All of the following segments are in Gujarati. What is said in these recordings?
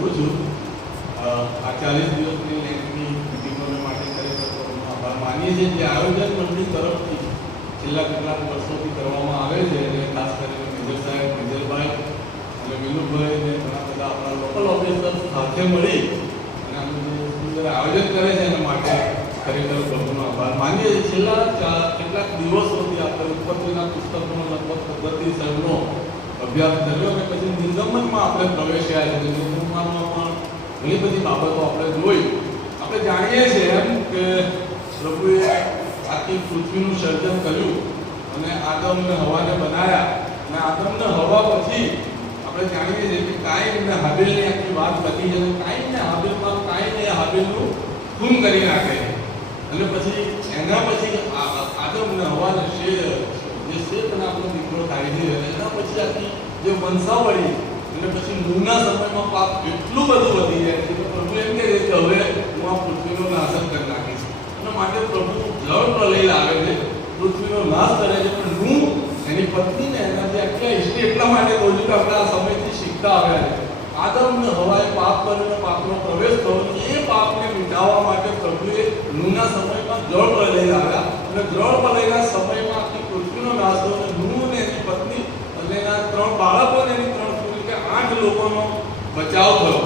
કરું છું. આ 40 દિવસની લેન્થની મિટિંગોને માટે ખરેખર આભાર માનીએ છીએ. જે આયોજન મંડળી તરફથી છેલ્લા કેટલાક વર્ષોથી કરવામાં આવે છે, અને ખાસ કરીને મેજર સાહેબ, મેજરભાઈ અને વિનુભાઈ અને ઘણા બધા આપણા લોકલ ઓફિસર્સ સાથે મળી અને આનું જે સુંદર આયોજન કરે છે એના માટે ખરેખર પ્રભુનો આભાર માનીએ છીએ. છેલ્લા કેટલાક દિવસોથી આપણે ઉત્પત્તિના પુસ્તકનો લગભગ પદ્ધતિસરનો અભ્યાસ કર્યો અને પછી નિર્ગમનમાં આપણે પ્રવેશ્યા છે. નિર્ગમનમાં પણ ઘણી બધી બાબતો આપણે જોઈ. આપણે જાણીએ છીએ એમ કે પ્રભુએ આખી પૃથ્વીનું સર્જન કર્યું અને આદમને હવાને બનાવ્યા, અને આદમને હવા પછી આપણે જાણીએ છીએ કે કાઈન અને હાબેલની આખી વાત બની છે. કાઈન ને હાબેલમાં કાઈન એ હાબેલનું ખૂન કરી નાખે અને પછી એના પછી આદમ અને હવાને જે શેતના આપણો દીકરો થાય છે, એના પછી આખી જે વંશાવળી અને પછી નૂહના સમયમાં પાપ એટલું બધું વધી જાય છે કે પ્રભુ એમ કહે છે કે હવે હું આ પૃથ્વીનો નાશ કરી નાખીશ. એના માટે પ્રભુ જળ પ્રલય લાવે છે, પૃથ્વીનો નાશ કરે છે. પણ નૂહ એની પત્નીને એના જે આખી હિસ્ટ્રી એટલા માટે કહું છું કે આપણે આ સમયથી શીખતા આવ્યા છે. આદમ ને હવાએ પાપ કરીને પાપનો પ્રવેશ થયો, એ પાપને મિટાવવા માટે પ્રભુએ નૂહના સમયમાં જળ પ્રલય લાવ્યા અને જળ પ્રલયના સમયમાં આખી પૃથ્વીનો નાશ થયો અને નૂહ અને એની પત્ની અને એના 3 બાળકો અને એની 3 પૂરી કે 8 લોકોનો બચાવ થયો.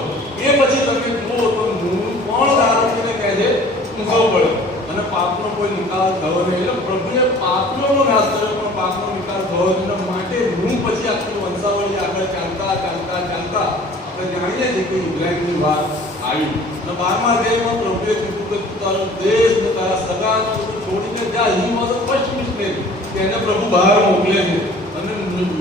એ પછી તમે જુઓ તો નૂહ પણ દારૂને કહે છે ઊંઘો પડ્યો અને પાપનો કોઈ નિકાલ થયો નહીં. એટલે પ્રભુએ પાપનો નાશ કર્યો પણ પાપનો નિકાલ થયો નહીં. એના માટે નૂહ પછી આખી વંશાવળી આગળ ચાલતા આપણે જાણીએ છીએ કે ઇબ્રાહીમની વાત આવી અને 12મા અધ્યાયમાં પ્રભુએ કીધું કે તું તારો દેશ ને તારા સગાને બધું છોડીને જા. He was the first missionary કે એને પ્રભુ બહાર મોકલે છે. અને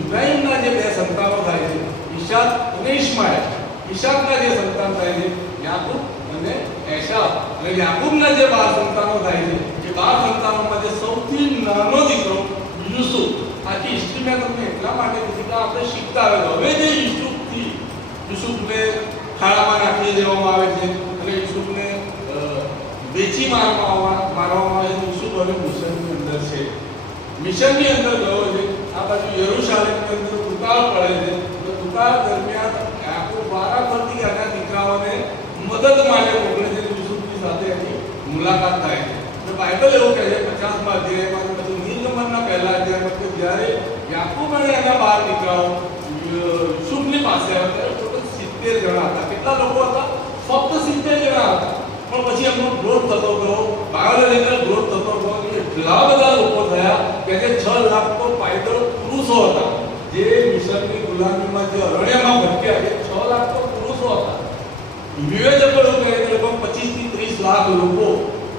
ઇબ્રાહીમના જે 2 સંતાનો થાય છે, ઈશાક અને ઇસ્માઇલ. ઈશાકના જે સંતાન થાય છે યાકૂબ અને એસાવ, અને યાકૂબના જે 12 સંતાનો થાય છે, એ 12 સંતાનોમાં જે સૌથી નાનો દીકરો યુસુફ. આખી હિસ્ટ્રી મેં તમને એટલા માટે કીધી કે આપણે શીખતા આવે. હવે જે યુસુફને ખાડામાં નાખી દેવામાં આવે છે અને યુસુફને વેચી મારવામાં આવે છે. યુસુફ હવે મિશનની અંદર છે, મિશનની અંદર ગયો છે. આ બાજુ યરૂશાલેમની અંદર દુકાળ પડે છે. તો દુકાળ દરમિયાન યાકૂબ વારાફરતી એના દીકરાઓને મદદ માટે મોકલે છે. યુસુફની સાથે એની મુલાકાત થાય છે. તો બાઇબલ એવું કહે છે 50મા અધ્યાયમાં પછી નિર્ગમનના પહેલા અધ્યાયમાં કે જ્યારે યાકૂબ અને એના 12 દીકરાઓ યુસુફની પાસે આવ્યા ત્યારે 70 જણા હતા. કેટલા લોકો હતા? ફક્ત 70 જણા હતા. પણ પછી એમનો ગ્રોથ થતો ગયો, બાયોલોજીકલ ગ્રોથ થતો ગયો. એટલા બધા લોકો થયા કે 6 લાખ તો પાયદળ પુરુષો હતા. જે મિશનની ગુલામીમાં જે અરણ્યમાં ભટક્યા એ 6 લાખ તો પુરુષો હતા. વિવેચકો કહે કે લગભગ 25 થી 30 લાખ લોકો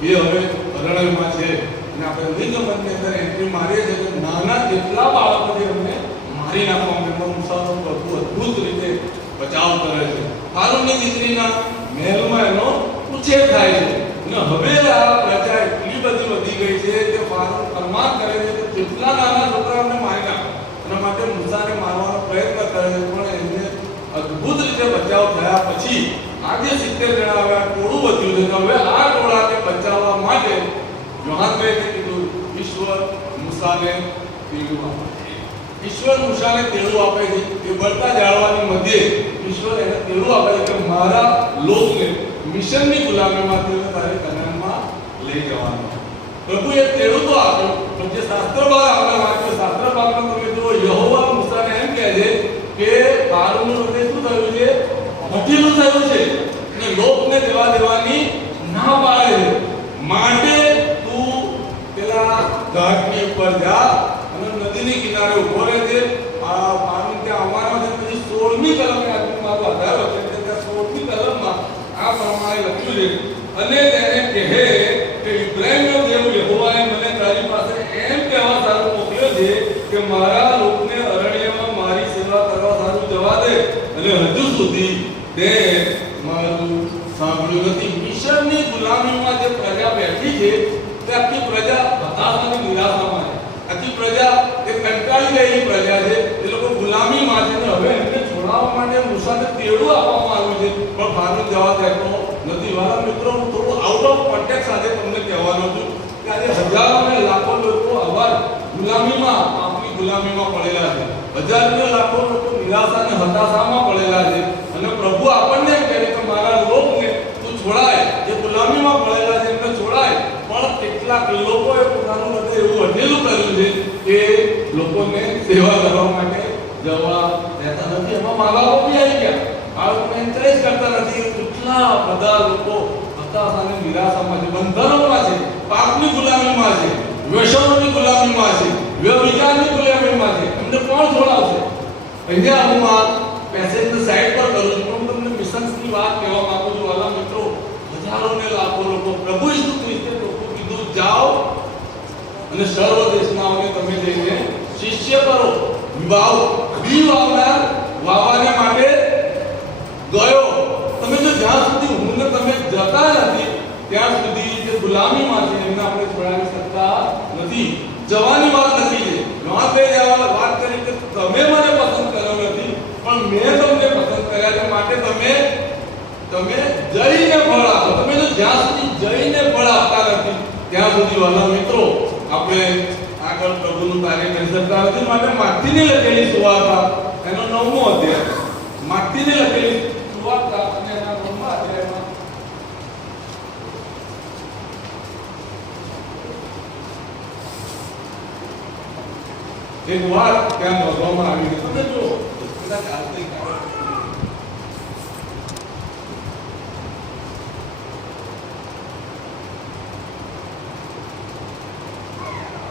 એ હવે અરણ્યમાં છે. અને આપણે નિર્ગમનની અંદર એન્ટ્રી મારીએ છીએ કે નાના જેટલા બાળકો છે એમને મારી નાખવામાં એમનો મુસાફરો પ્રભુ અદ્ભુત રીતે બચાવ કરે છે. ફારૂનની દીકરીના મહેલમાં એનો ઉછેર થાય છે. અને હવે આ પ્રજા એટલી બધી વધી ગઈ છે કે ફારૂન ફરમાન કરે છે કે જેટલા નાના છોકરાઓને મારી નાખો. એના માટે મૂસાને મારવાનો પ્રયત્ન કરે છે, પણ એને અદ્ભુત રીતે બચાવ થયા. પછી આજે 70 જણા આવ્યા, ટોળું વધ્યું છે. હવે આ ટોળાને બચાવવા માટે યોહાનભાઈએ કીધું ઈશ્વર મૂસાને તેડું આપે. ઈશ્વર મૂસાને તેડું આપે છે. એ બળતા જાળવાની મધ્યે ઈશ્વર એને તેડું આપે છે કે મારા લોકને મિશનની ગુલામીમાંથી તારે કનાનમાં લઈ જવાનો. પ્રભુએ તેડું તો આપ્યું, પણ જે શાસ્ત્ર ભાગ આપણે વાંચ્યો, શાસ્ત્ર ભાગમાં તમે જુઓ યહોવા મૂસાને એમ કહે છે કે ફારૂનનું હૃદય શું થયું છે? હઠીલું થયું છે અને લોકને જવા દેવાની ના પાડે છે. માટે તું પેલા ઘાટની ઉપર જા અને નદીની કિનારે ઉભો રહેજે. આ ફારૂન ત્યાં આવવાનો છે. પછી 16મી કલમે આજનું મારું આધાર હતો એટલે ત્યાં 16મી કલમમાં આ પ્રમાણે લખ્યું છે અને તેને કહે કે ઇબ્રાહીમનો દેવ યહોવાએ મને તારી પાસે એમ કહેવા સારું મોકલ્યો છે કે મારા લોકને અરણ્યમાં મારી સેવા કરવા સારું જવા દે, અને હજુ સુધી તે મારું સાંભળ્યું નથી. મિશનની ગુલામીમાં જે પ્રજા બેઠી છે તે આખી પ્રજા હતાશાની નિરાશામાં છે. આખી પ્રજા એ કંટાળી ગયેલી પ્રજા છે. એ લોકો ગુલામીમાં છે. હવે એમને છોડાવવા માટે મૂસાને તેડું આપવામાં આવ્યું છે, પણ ફારૂન જવા દેતો નથી. વાલા મિત્રો, હું થોડું આઉટ ઓફ કોન્ટેક્ટ સાથે તમને કહેવાનો છું કે આજે હજારો અને લાખો લોકો આવા ગુલામીમાં, આપણી ગુલામીમાં પડેલા છે. હજારો લાખો લોકો નિરાશા અને હતાશામાં પડેલા છે. અને પ્રભુ આપણને નથી, એમાં મા બાપ બી આવી ગયા, બાળકોને એન્કરેજ કરતા નથી. કેટલા બધા લોકો હતાશ અને નિરાશામાં છે, બંધનોમાં છે, પાપની ગુલામીમાં છે, વ્યસનોની ગુલામીમાં છે, વ્યભિચારની ગુલામીમાં છે. એમને કોણ છોડાવશે? અહીંયા હું આ પેસેજને સાઈડ પર કરું છું, હું તમને મિશન્સની વાત કહેવા માંગુ છું. વાલા મિત્રો, હજારોને લાખો લોકો પ્રભુ ઈસુ ખ્રિસ્તે લોકો કીધું જાઓ અને સર્વ દેશનાઓને તમે જઈને શિષ્ય કરો. વાવ બી વાવનાર વાવવાને માટે ગયો. તમે જો જ્યાં સુધી હું ને તમે જતા નથી ત્યાં સુધી જે ગુલામીમાં છે એમને આપણે છોડાવી શકતા નથી. જવાની વાત નથી છે. નોંધ એ વાત કરી કે તમે મને પસંદ કર્યો નથી પણ મેં તમને પસંદ કર્યા છે, માટે તમે જઈને ફળ આપો. તમે જો જ્યાં સુધી જઈને ફળ આપતા નથી ત્યાં સુધી વાલા મિત્રો આપણે આગળ પ્રભુનું કાર્ય કરી શકતા નથી. માટે માથીની લખેલી સુવાર્તા એનો 9મો અધ્યાય, માથીની લખેલી સુવાર્તા અને એના 9મા અધ્યાયમાં એક વાત ત્યાં નોંધવામાં આવી છે. તમે જો કદાચ આજની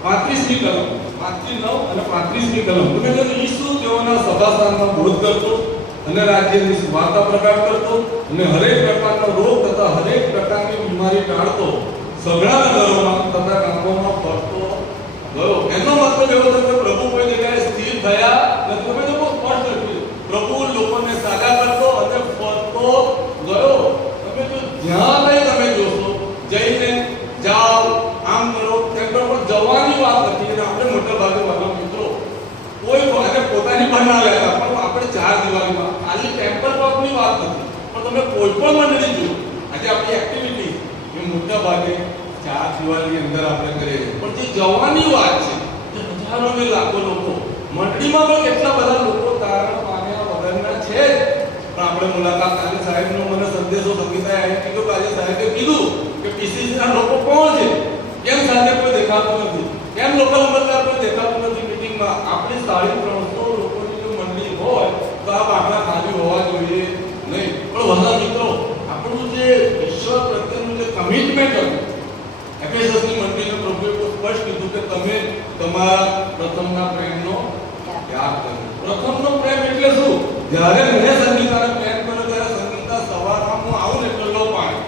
35મી કલમ, 5:9 અને 35મી કલમ. તમે જો ઈસુ તેઓના સભાસ્થાનમાં બોધ કરતો અને રાજ્યની સુવાર્તા પ્રકાશ કરતો અને હરેક પ્રકારનો રોગ તથા હરેક પ્રકારની બીમારી ટાળતો સઘળા નગરોમાં તથા ગામોમાં ફરતો ગયો. એનો મતલબ એવો છે કે પ્રભુ કોઈ જગ્યાએ સ્થિર થયા નથી. તમે તો બહુ સ્પષ્ટ લખ્યું, પ્રભુ લોકોને સાજા કરતો અને ફરતો ગયો. તમે જો જ્યાં કઈ તમે જોશો જઈને જાઓ આમ કરો તેમ કરો, પણ જવાની વાત નથી. અને આપણે મોટા ભાગે વાલા મિત્રો કોઈ અને પોતાની બના લેતા, પણ આપણે 4 દિવાળીમાં ખાલી ટેમ્પલ વર્કની વાત નથી, પણ તમે કોઈ પણ મંડળી જો આજે આપણી એક્ટિવિટી એ મોટા ભાગે 4 દિવાળીની અંદર આપણે કરીએ છીએ. પણ જે જવાની વાત છે, જે હજારો ને લાખો લોકો મંડળીમાં પણ કેટલા બધા લોકો તારણ પામ્યા વગરના છે. પણ આપણે મુલાકાત આજે સાહેબનો મને સંદેશો સંગીતાએ આવી કીધું કે આજે સાહેબે કીધું કે પીસીસી ના લોકો કોણ છે, કેમ સાથે કોઈ દેખાતું નથી, કેમ લોકલ અમલદાર કોઈ દેખાતું નથી મીટિંગમાં. આપણી 350 લોકોની જો મંડળી હોય તો આ બાકડા ખાલી હોવા જોઈએ નહીં. પણ વહાલા મિત્રો, આપણું જે ઈશ્વર પ્રત્યેનું જે કમિટમેન્ટ હતું, એફએસએસની મંડળીને પ્રભુએ બહુ સ્પષ્ટ કીધું કે તમે તમારા પ્રથમના પ્રેમનો ત્યાગ કરો. પ્રથમનો પ્રેમ એટલે શું? જ્યારે મેં સંગીતાને પ્રેમ કર્યો ત્યારે સંગીતા સવારમાં હું આવું એટલે લો પાણી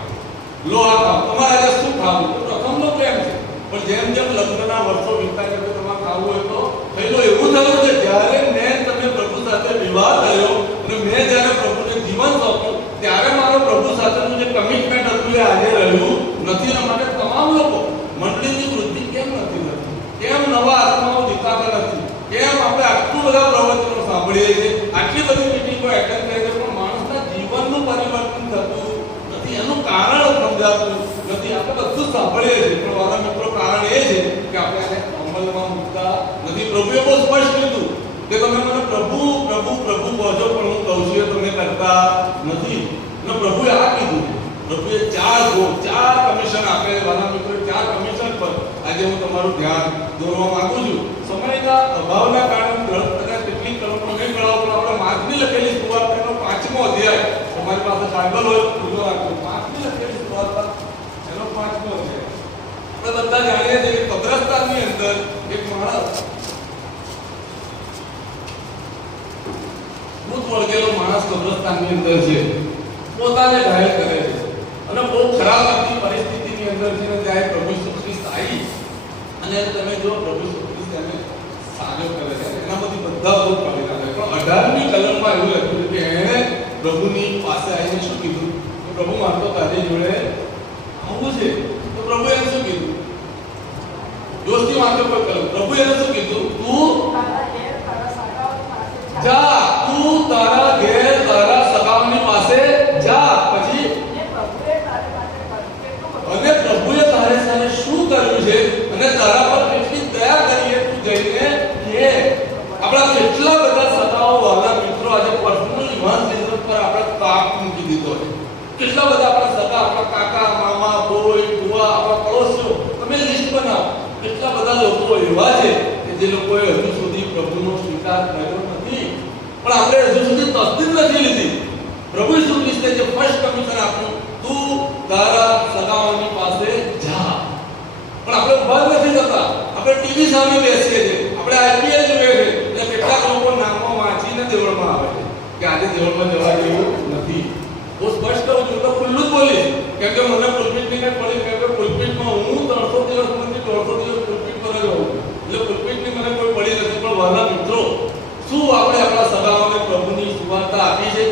લો આ ખાવ, તમારે આજે શું ખાવું? પ્રથમનો પ્રેમ છે. પણ જેમ જેમ લગ્નના વર્ષો વીતતા ગયા તમારે ખાવું હોય તો પહેલો એવું થયું છે જ્યારે મેં તમે પ્રભુ સાથે વિવાહ કર્યો અને મેં જ્યારે પ્રભુને જીવન સોંપ્યું ત્યારે મારો પ્રભુ સાથેનું જે કમિટમેન્ટ હતું એ આજે રહ્યું નથી. એના માટે તમામ લોકો મંડળીની વૃદ્ધિ કેમ નથી થતી? કેમ નવા આત્માઓ જીતાતા નથી? કેમ આપણે આટલું બધા પ્રવચનો સાંભળીએ છીએ, આટલી બધી મીટિંગો એટેન્ડ કરીએ છીએ, પણ માણસના જીવનનું પરિવર્તન થતું નથી? એનું કારણ સમજાતું નથી. આપણે બધું સાંભળીએ છીએ પણ વાલા મિત્રો કારણ એ છે કે આપણે એને અમલમાં મૂકતા નથી. પ્રભુએ બહુ સ્પષ્ટ કીધું કે તમે મને પ્રભુ પ્રભુ પ્રભુ કહો છો પણ હું કહું છું એ તમે કરતા નથી. અને પ્રભુએ આ કીધું, પ્રભુએ 4 કમિશન આપે. વાલા મિત્રો 4 કમિશન પર આજે હું તમારું ધ્યાન દોરવા માંગુ છું. સમયના અભાવના કારણે કદાચ કેટલીક કલમો નહીં કરાવો, પણ આપણે માર્કની લખેલી સુવાર્તાનો 5મો અધ્યાય તમારી પાસે બાઇબલ હોય તો ખુલ્લો રાખજો. માર્કની લખેલી સુવાર્તા એનો 5મો અધ્યાય. આપણે બધા જાણીએ છીએ કે કબ્રસ્તાનની અંદર એક માણસ, ભૂત વળગેલો માણસ કબ્રસ્તાનની અંદર છે, પોતાને ઘાયલ કરે છે અને બહુ ખરાબ પરિસ્થિતિની અંદર છે. ને ત્યારે પ્રભુ ઈસુ ખ્રિસ્ત આવી અને તમે જો પ્રભુ ઈસુ ખ્રિસ્ત એને સાજો કરે છે. એના બધી બધા ભૂત કાઢી નાખે. પણ 18મી કલમમાં એવું લખ્યું છે કે એણે પ્રભુની પાસે આવીને શું કીધું કે પ્રભુ મારે તો તારી જોડે આવું છે. તો પ્રભુ એને શું કીધું? દોસ્તી માટે કોઈ કલમ. પ્રભુ એને શું કીધું? તું જા, તું તારા ઘેર તારા સગાઓની પાસે જા. પછી અને પ્રભુએ તારે સાથે શું કર્યું છે અને તારા પર કેટલી દયા કરી છે તું જઈને કે. આપણા કેટલા બધા સગાઓ વાલા મિત્રો આજે પર્સનલ ઇવાન્જેલિઝમ પર આપણે તાપ મૂકી દીધો છે. કેટલા બધા આપણા સગા, આપણા કાકા, મામા, બોય, બુઆ, આપણા પડોશીઓ, તમે લિસ્ટ બનાવો. કેટલા બધા લોકો એવા છે કે જે લોકોએ હજુ સુધી પ્રભુનો સ્વીકાર કર્યો નથી. પણ આપણે હજુ સુધી તસદીક નથી લીધી. પ્રભુ ઈસુ ખ્રિસ્તે જે ફર્સ્ટ કમિશન આપ્યું, તું તારા સગાઓની પાસે જા. પણ આપણે ઉભા નથી થતા, આપણે ટીવી સામે બેસીએ છીએ, આપણે આઈપીએલ જોઈએ છે, એટલે કેટલાક લોકો નામો વાંચીને દેવળમાં આવે છે કે આજે દેવળમાં જવા જેવું નથી. હું સ્પષ્ટ કહું છું, તો ખુલ્લું જ બોલીશ, કેમ કે મને પુલપિટની કંઈ પડી, કેમ કે પુલપિટમાં હું 300 દિવસ નથી, 150 દિવસ પુલપિટ પર જ હોઉં, એટલે પુલપિટની મને કોઈ પડી નથી. પણ વહાલા મિત્રો, શું આપણે આપણા સગાઓને પ્રભુની સુવાર્તા આપી છે?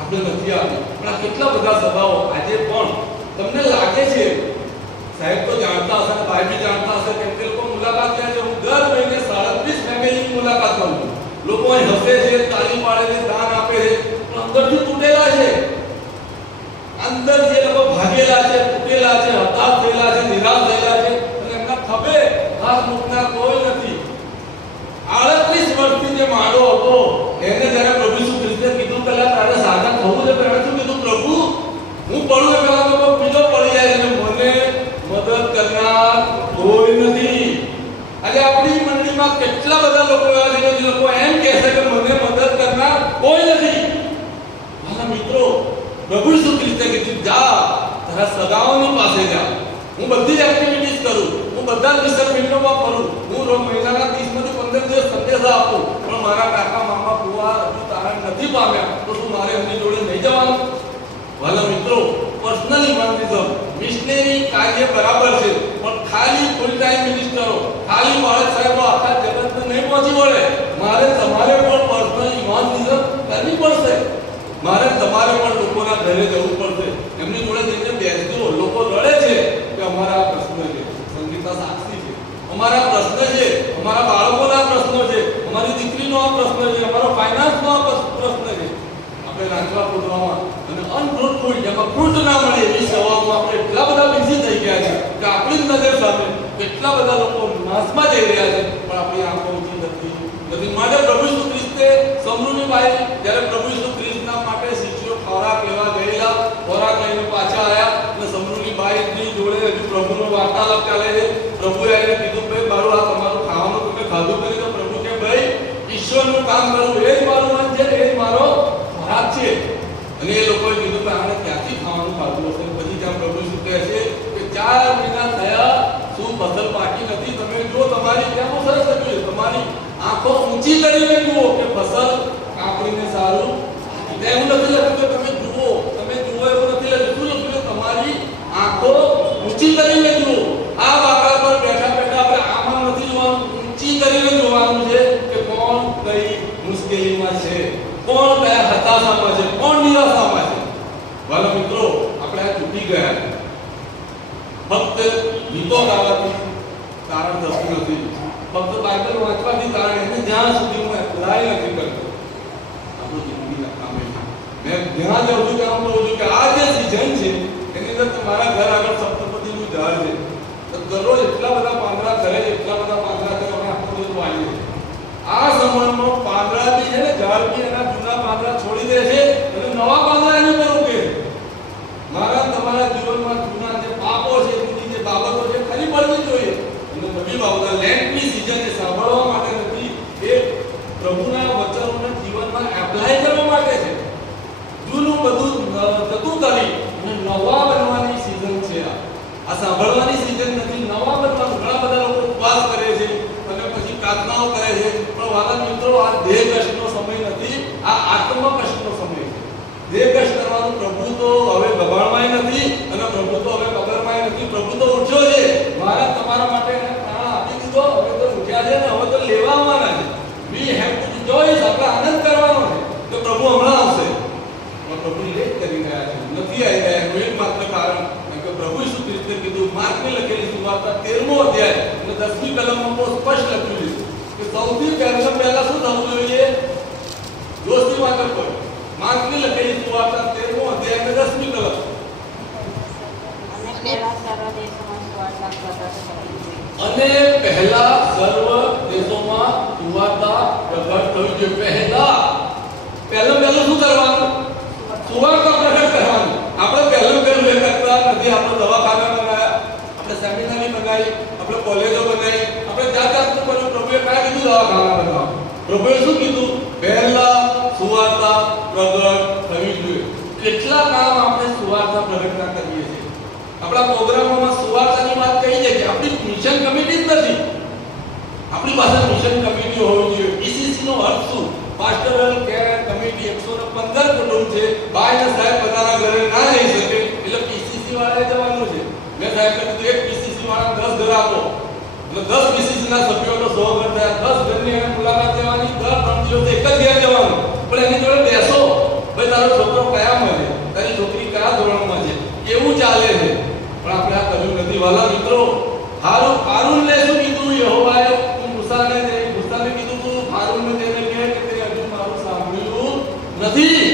આપણે નથી આપી. પણ આ કેટલા બધા સગાઓ આજે પણ તમને લાગે છે, સાહેબ તો જાણતા હશે, ભાઈ બી જાણતા હશે, કેમ કે લોકો મુલાકાત લે છે. હું દર મહિને 37 ફેમિલીની મુલાકાત કરું છું. લોકો અહીં હસે છે, તાલી પાડે છે, દાન આપે છે, પણ અંદરથી તૂટેલા છે. અંદર જે લોકો ભાગેલા છે, તૂટેલા છે, હતાશ થયેલા છે, નિરાશ થયેલા છે, અને એમના ખભે હાથ મૂકનાર કોઈ નથી. 38 વર્ષથી જે માડો હતો, એને જ્યારે પ્રભુ ઈસુ ખ્રિસ્તે કીધું પહેલા તારે સાજા થવું છે, ત્યારે શું કીધું? પ્રભુ, હું પડું એ પહેલા તો બીજો પડી જાય છે, મને મદદ કરનાર કોઈ નથી. આજે આપણી મંડળીમાં કેટલા બધા લોકો એવા છે જે લોકો એમ કહે છે કે મને મદદ કરનાર કોઈ નથી. મારા મિત્રો, પ્રભુ ઈસુ ખ્રિસ્તે કીધું જા, તારા સગાઓની પાસે જા. હું બધી જ એક્ટિવિટીઝ કરું, હું બધા જ મિશન ફિલ્ડોમાં ફરું, હું મહિનાના 30 માંથી 15 દિવસ સંદેશા આપું, પણ મારા કાકા મામા ફુવા હજુ તારણ નથી પામ્યા, તો શું મારે એમની જોડે નહીં જવાનું? વાલા મિત્રો, પર્સનલ ઇવાન્જલિઝમ, મિશનરી કાર્ય બરાબર છે, પણ ખાલી ફૂલ ટાઈમ મિનિસ્ટરો, ખાલી બાળક સાહેબો આખા જગતને નહીં પહોંચી વળે. મારે તમારે પણ પર્સનલ ઇવાન્જલિઝમ કરવી પડશે. મારે તમારે પણ લોકોના ઘરે જવું પડશે, એમની જોડે જઈને બેસજો. લોકો લડે છે કે અમારા પ્રશ્ન છે, સંગીતા સાક્ષી છે, અમારા પ્રશ્ન છે, અમારા બાળકોના પ્રશ્નો છે, અમારી દીકરીનો આ પ્રશ્ન છે, અમારો ફાઇનાન્સનો આ પ્રશ્ન છે. આપણે નાચવા કૂદવામાં અને અનફ્રુટફુલ, જેમાં ફ્રૂટ ના મળે એવી સેવામાં આપણે એટલા બધા બિઝી થઈ ગયા છે કે આપણી નજર સામે કેટલા બધા લોકો નાશમાં જઈ રહ્યા છે, પણ આપણી આંખો ઊંચી નથી. માટે પ્રભુ ઈસુ ખ્રિસ્તે સમૃદ્ધિ બાઈ જ્યારે પ્રભુ ઈસુ ખ્રિસ્તના માટે શિષ્યો ખોરાક લેવા ગયેલા, ખોરાક લઈને પાછા આવ્યા અને સમૃદ્ધિ બાઈની જોડે હજુ પ્રભુનો વાર્તાલાપ ચાલે છે. પ્રભુએ એને કીધું, ભાઈ મારું આ તમારું ખાવાનું તમે ખાધું કરી? તો પ્રભુ કે ભાઈ, ઈશ્વરનું કામ કરવું એ જ મારું મન છે, એ જ મારો ખોરાક છે. અને એ લોકોએ કીધું કે આને ક્યાંથી ખાવાનું ખાધું હશે? પછી ત્યાં પ્રભુ શું કહે છે કે 4 મહિના થયા, શું ફસલ પાકી નથી? તમે જો, તમારી ત્યાં બહુ સરસ લખ્યું છે, તમારી આંખો ઊંચી કરીને જુઓ કે ફસલ કાપડીને સારું. એવું નથી લખ્યું કે તમે જુઓ એવું નથી લખ્યું. શું લખ્યું? તમારી આંખો ઊંચી કરીને જુઓ. આ બાકડા પર બેઠા બેઠા આપણે આમાં નથી જોવાનું, ઊંચી કરીને જોવાનું છે કે કોણ કઈ મુશ્કેલીમાં છે, કોણ કયા હતાશામાં છે, કોણ નિરાશામાં છે. વાલા મિત્રો, આપણે આ તૂટી ગયા. ફક્ત ગીતો ગાવાથી તારણ થતું નથી, ફક્ત બાઇબલ વાંચવાથી તારણ, એને જ્યાં સુધી હું એપ્લાય નથી કરતો, આપણું જિંદગીના કામે છે. મેં જ્યાં જાઉં છું ત્યાં હું કહું છું કે આ જે સિઝન છે એની અંદર મારા ઘર આગળ સપ્તપદીનું ઝાડ છે, તો દરરોજ એટલા બધા પાંદડા કરે છે, એટલા બધા પાંદડા કરે, અમે આખો દિવસ વાળીએ. આ સમયમાં પાંદડા બી છે ને, ઝાડ બી એના જૂના પાંદડા છોડી દે છે અને નવા પાંદડા એની પર ઉગે. મારા તમારા જીવનમાં જૂના જે પાપો છે, જૂની જે બાબતો છે, ખરી પડવી જોઈએ. અને નવી બાબતો લેન્ટની સિઝન એ સાંભળવા માટે નથી, એ પ્રભુના વચનોને જીવનમાં એપ્લાય કરવા માટે છે. જૂનું બધું જતું કરી અને નવા બનવાની સિઝન છે. આ સાંભળવાની સિઝન નથી, નવા બનવાનું. ઘણા બધા લોકો ઉપવાસ કરે છે અને પછી પ્રાર્થનાઓ કરે છે, પણ વાલા મિત્રો, આ દેહ કષ્ટનો સમય નથી, આ આત્મ કષ્ટનો સમય છે. દેહ કષ્ટ કરવાનું પ્રભુ તો હવે દબાણમાંય નથી અને પ્રભુ તો હવે કબરમાંય નથી. પ્રભુ તો ઉઠ્યો છે, મારા તમારા માટે એને પ્રાણ આપી દીધો, હવે તો ઉઠ્યા છે ને હવે તો લેવા આવવાના છે. વી હેવ ટુ રિજોઇસ, આપણે આનંદ કરવાનો છે. તો પ્રભુ હમણાં આવશે, પણ પ્રભુ લેટ કરી રહ્યા છે, નથી આવી રહ્યા. એનું માત્ર કારણ કે પ્રભુ ઈસુ ખ્રિસ્તે કીધું, માર્કની લખેલી સુવાર્તા 13મો અધ્યાય અને 10મી કલમમાં બહુ સ્પષ્ટ લખ્યું છે કે સૌથી પહેલા શું થવું જોઈએ? જોશથી વાંચો પડે. માર્કની લખેલી સુવાર્તા 13મો અધ્યાય અને 10મી કલમ. અને પહેલા સર્વ દેશોમાં સુવાર્તા પ્રગટ થવી જોઈએ. પહેલું શું કરવાનું? સુવાર્તા પ્રગટ કરવાનું. આપણે પહેલું કરતા નથી. આપણે દવાખાના બનાવ્યા, આપણે સેમિનારી બનાવી, આપણે કોલેજો બનાવી, આપણે જાત જાતનું કર્યું. પ્રભુએ કયા કીધું? દવાખાના બનાવો. પ્રભુએ શું કીધું? પહેલા સુવાર્તા પ્રગટ થવી જોઈએ. કેટલા કામ આપણે સુવાર્તા પ્રગટના કરીએ છીએ. આપણા પ્રોગ્રામોમાં સુવાર્તાની વાત કહી છે કે આપણી મિશન કમિટી જ નથી. આપણી પાસે મિશન કમિટી હોવી જોઈએ. પીસીસી નો અર્થ શું? પાસ્ટરલ કેર કમિટી 115 કુટુંબ છે. ભાઈને સાહેબ બધાના ઘરે ના જઈ શકે એટલે પીસીસી વાળાએ જવાનું છે. મેં સાહેબને કીધું એક પીસીસી વાળા 10 ઘર આપો. એટલે 10 પીસીસી ના સભ્યોનો 100 ઘર થયા. 10 ઘરની એને મુલાકાત લેવાની. દર 3 દિવસે એક જ ઘેર જવાનું. પણ એની જોડે બેસો. ભાઈ તારો છોકરો કયામાં છે? તારી છોકરી કયા ધોરણમાં છે? કેવું ચાલે છે? પણ આપણે આ કર્યું નથી. વાલા મિત્રો, હારૂનને શું કીધું યહોવાએ? મૂસાને કીધું તું હારૂનને તેને કહે કે તે હજુ મારું સાંભળ્યું નથી.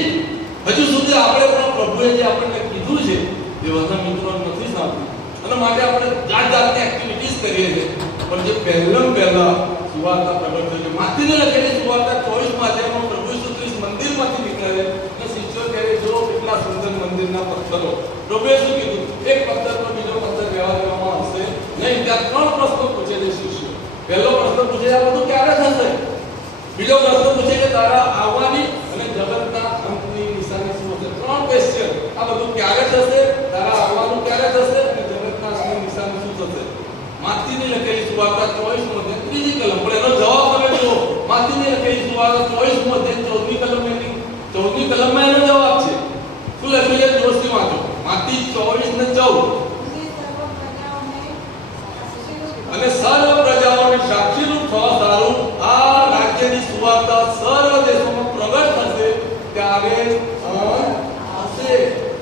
હજુ સુધી આપણે પણ પ્રભુએ જે આપણને કીધું છે એ બધા મિત્રો નથી સાંભળ્યું. અને માટે આપણે જાતની એક્ટિવિટીઝ કરીએ છીએ. પણ જે પહેલા સુવાર્તા પ્રગટ થઈ છે. માથીને લખેલી સુવાર્તા 24 માધ્યમમાં પ્રભુ ઈસુ ખ્રિસ્ત મંદિરમાંથી નીકળે છે અને શિષ્યો કહે જો કેટલા સુંદર મંદિરના પથ્થરો. પ્રભુએ શું કીધું? એક પથ્થર પર બીજો પથ્થર રહેવા દેવામાં આવશે નહીં. ત્યાં 3 પ્રશ્નો પૂછે છે શિષ્યો. પહેલો પ્રશ્ન પૂછે આ બધું ક્યારે થશે? બીજો પ્રશ્ન પૂછે કે તારા આવવાની અને જગતના અંતની નિશાની શું હશે? 3 ક્વેશ્ચન. આ બધું ક્યારે થશે? તારા આવવાનું ક્યારે થશે? અને જગતના અંતની નિશાની શું થશે? માથીની લખેલી સુવાર્તા 24 માં ત્રીજી કલમ. પણ એનો જવાબ તમે જુઓ. માથીની લખેલી સુવાર્તા 24 માં 14મી કલમની 14મી કલમમાં એનો જવાબ છે. શું લખ્યું છે? જોશથી વાંચો. માથી 24 ને 14. અને સર્વ પ્રજાઓને સાક્ષીરૂપ થવા સારું આ રાજ્યની સુવાર્તા સર્વ દેશોમાં પ્રગટ થશે ત્યારે આવશે.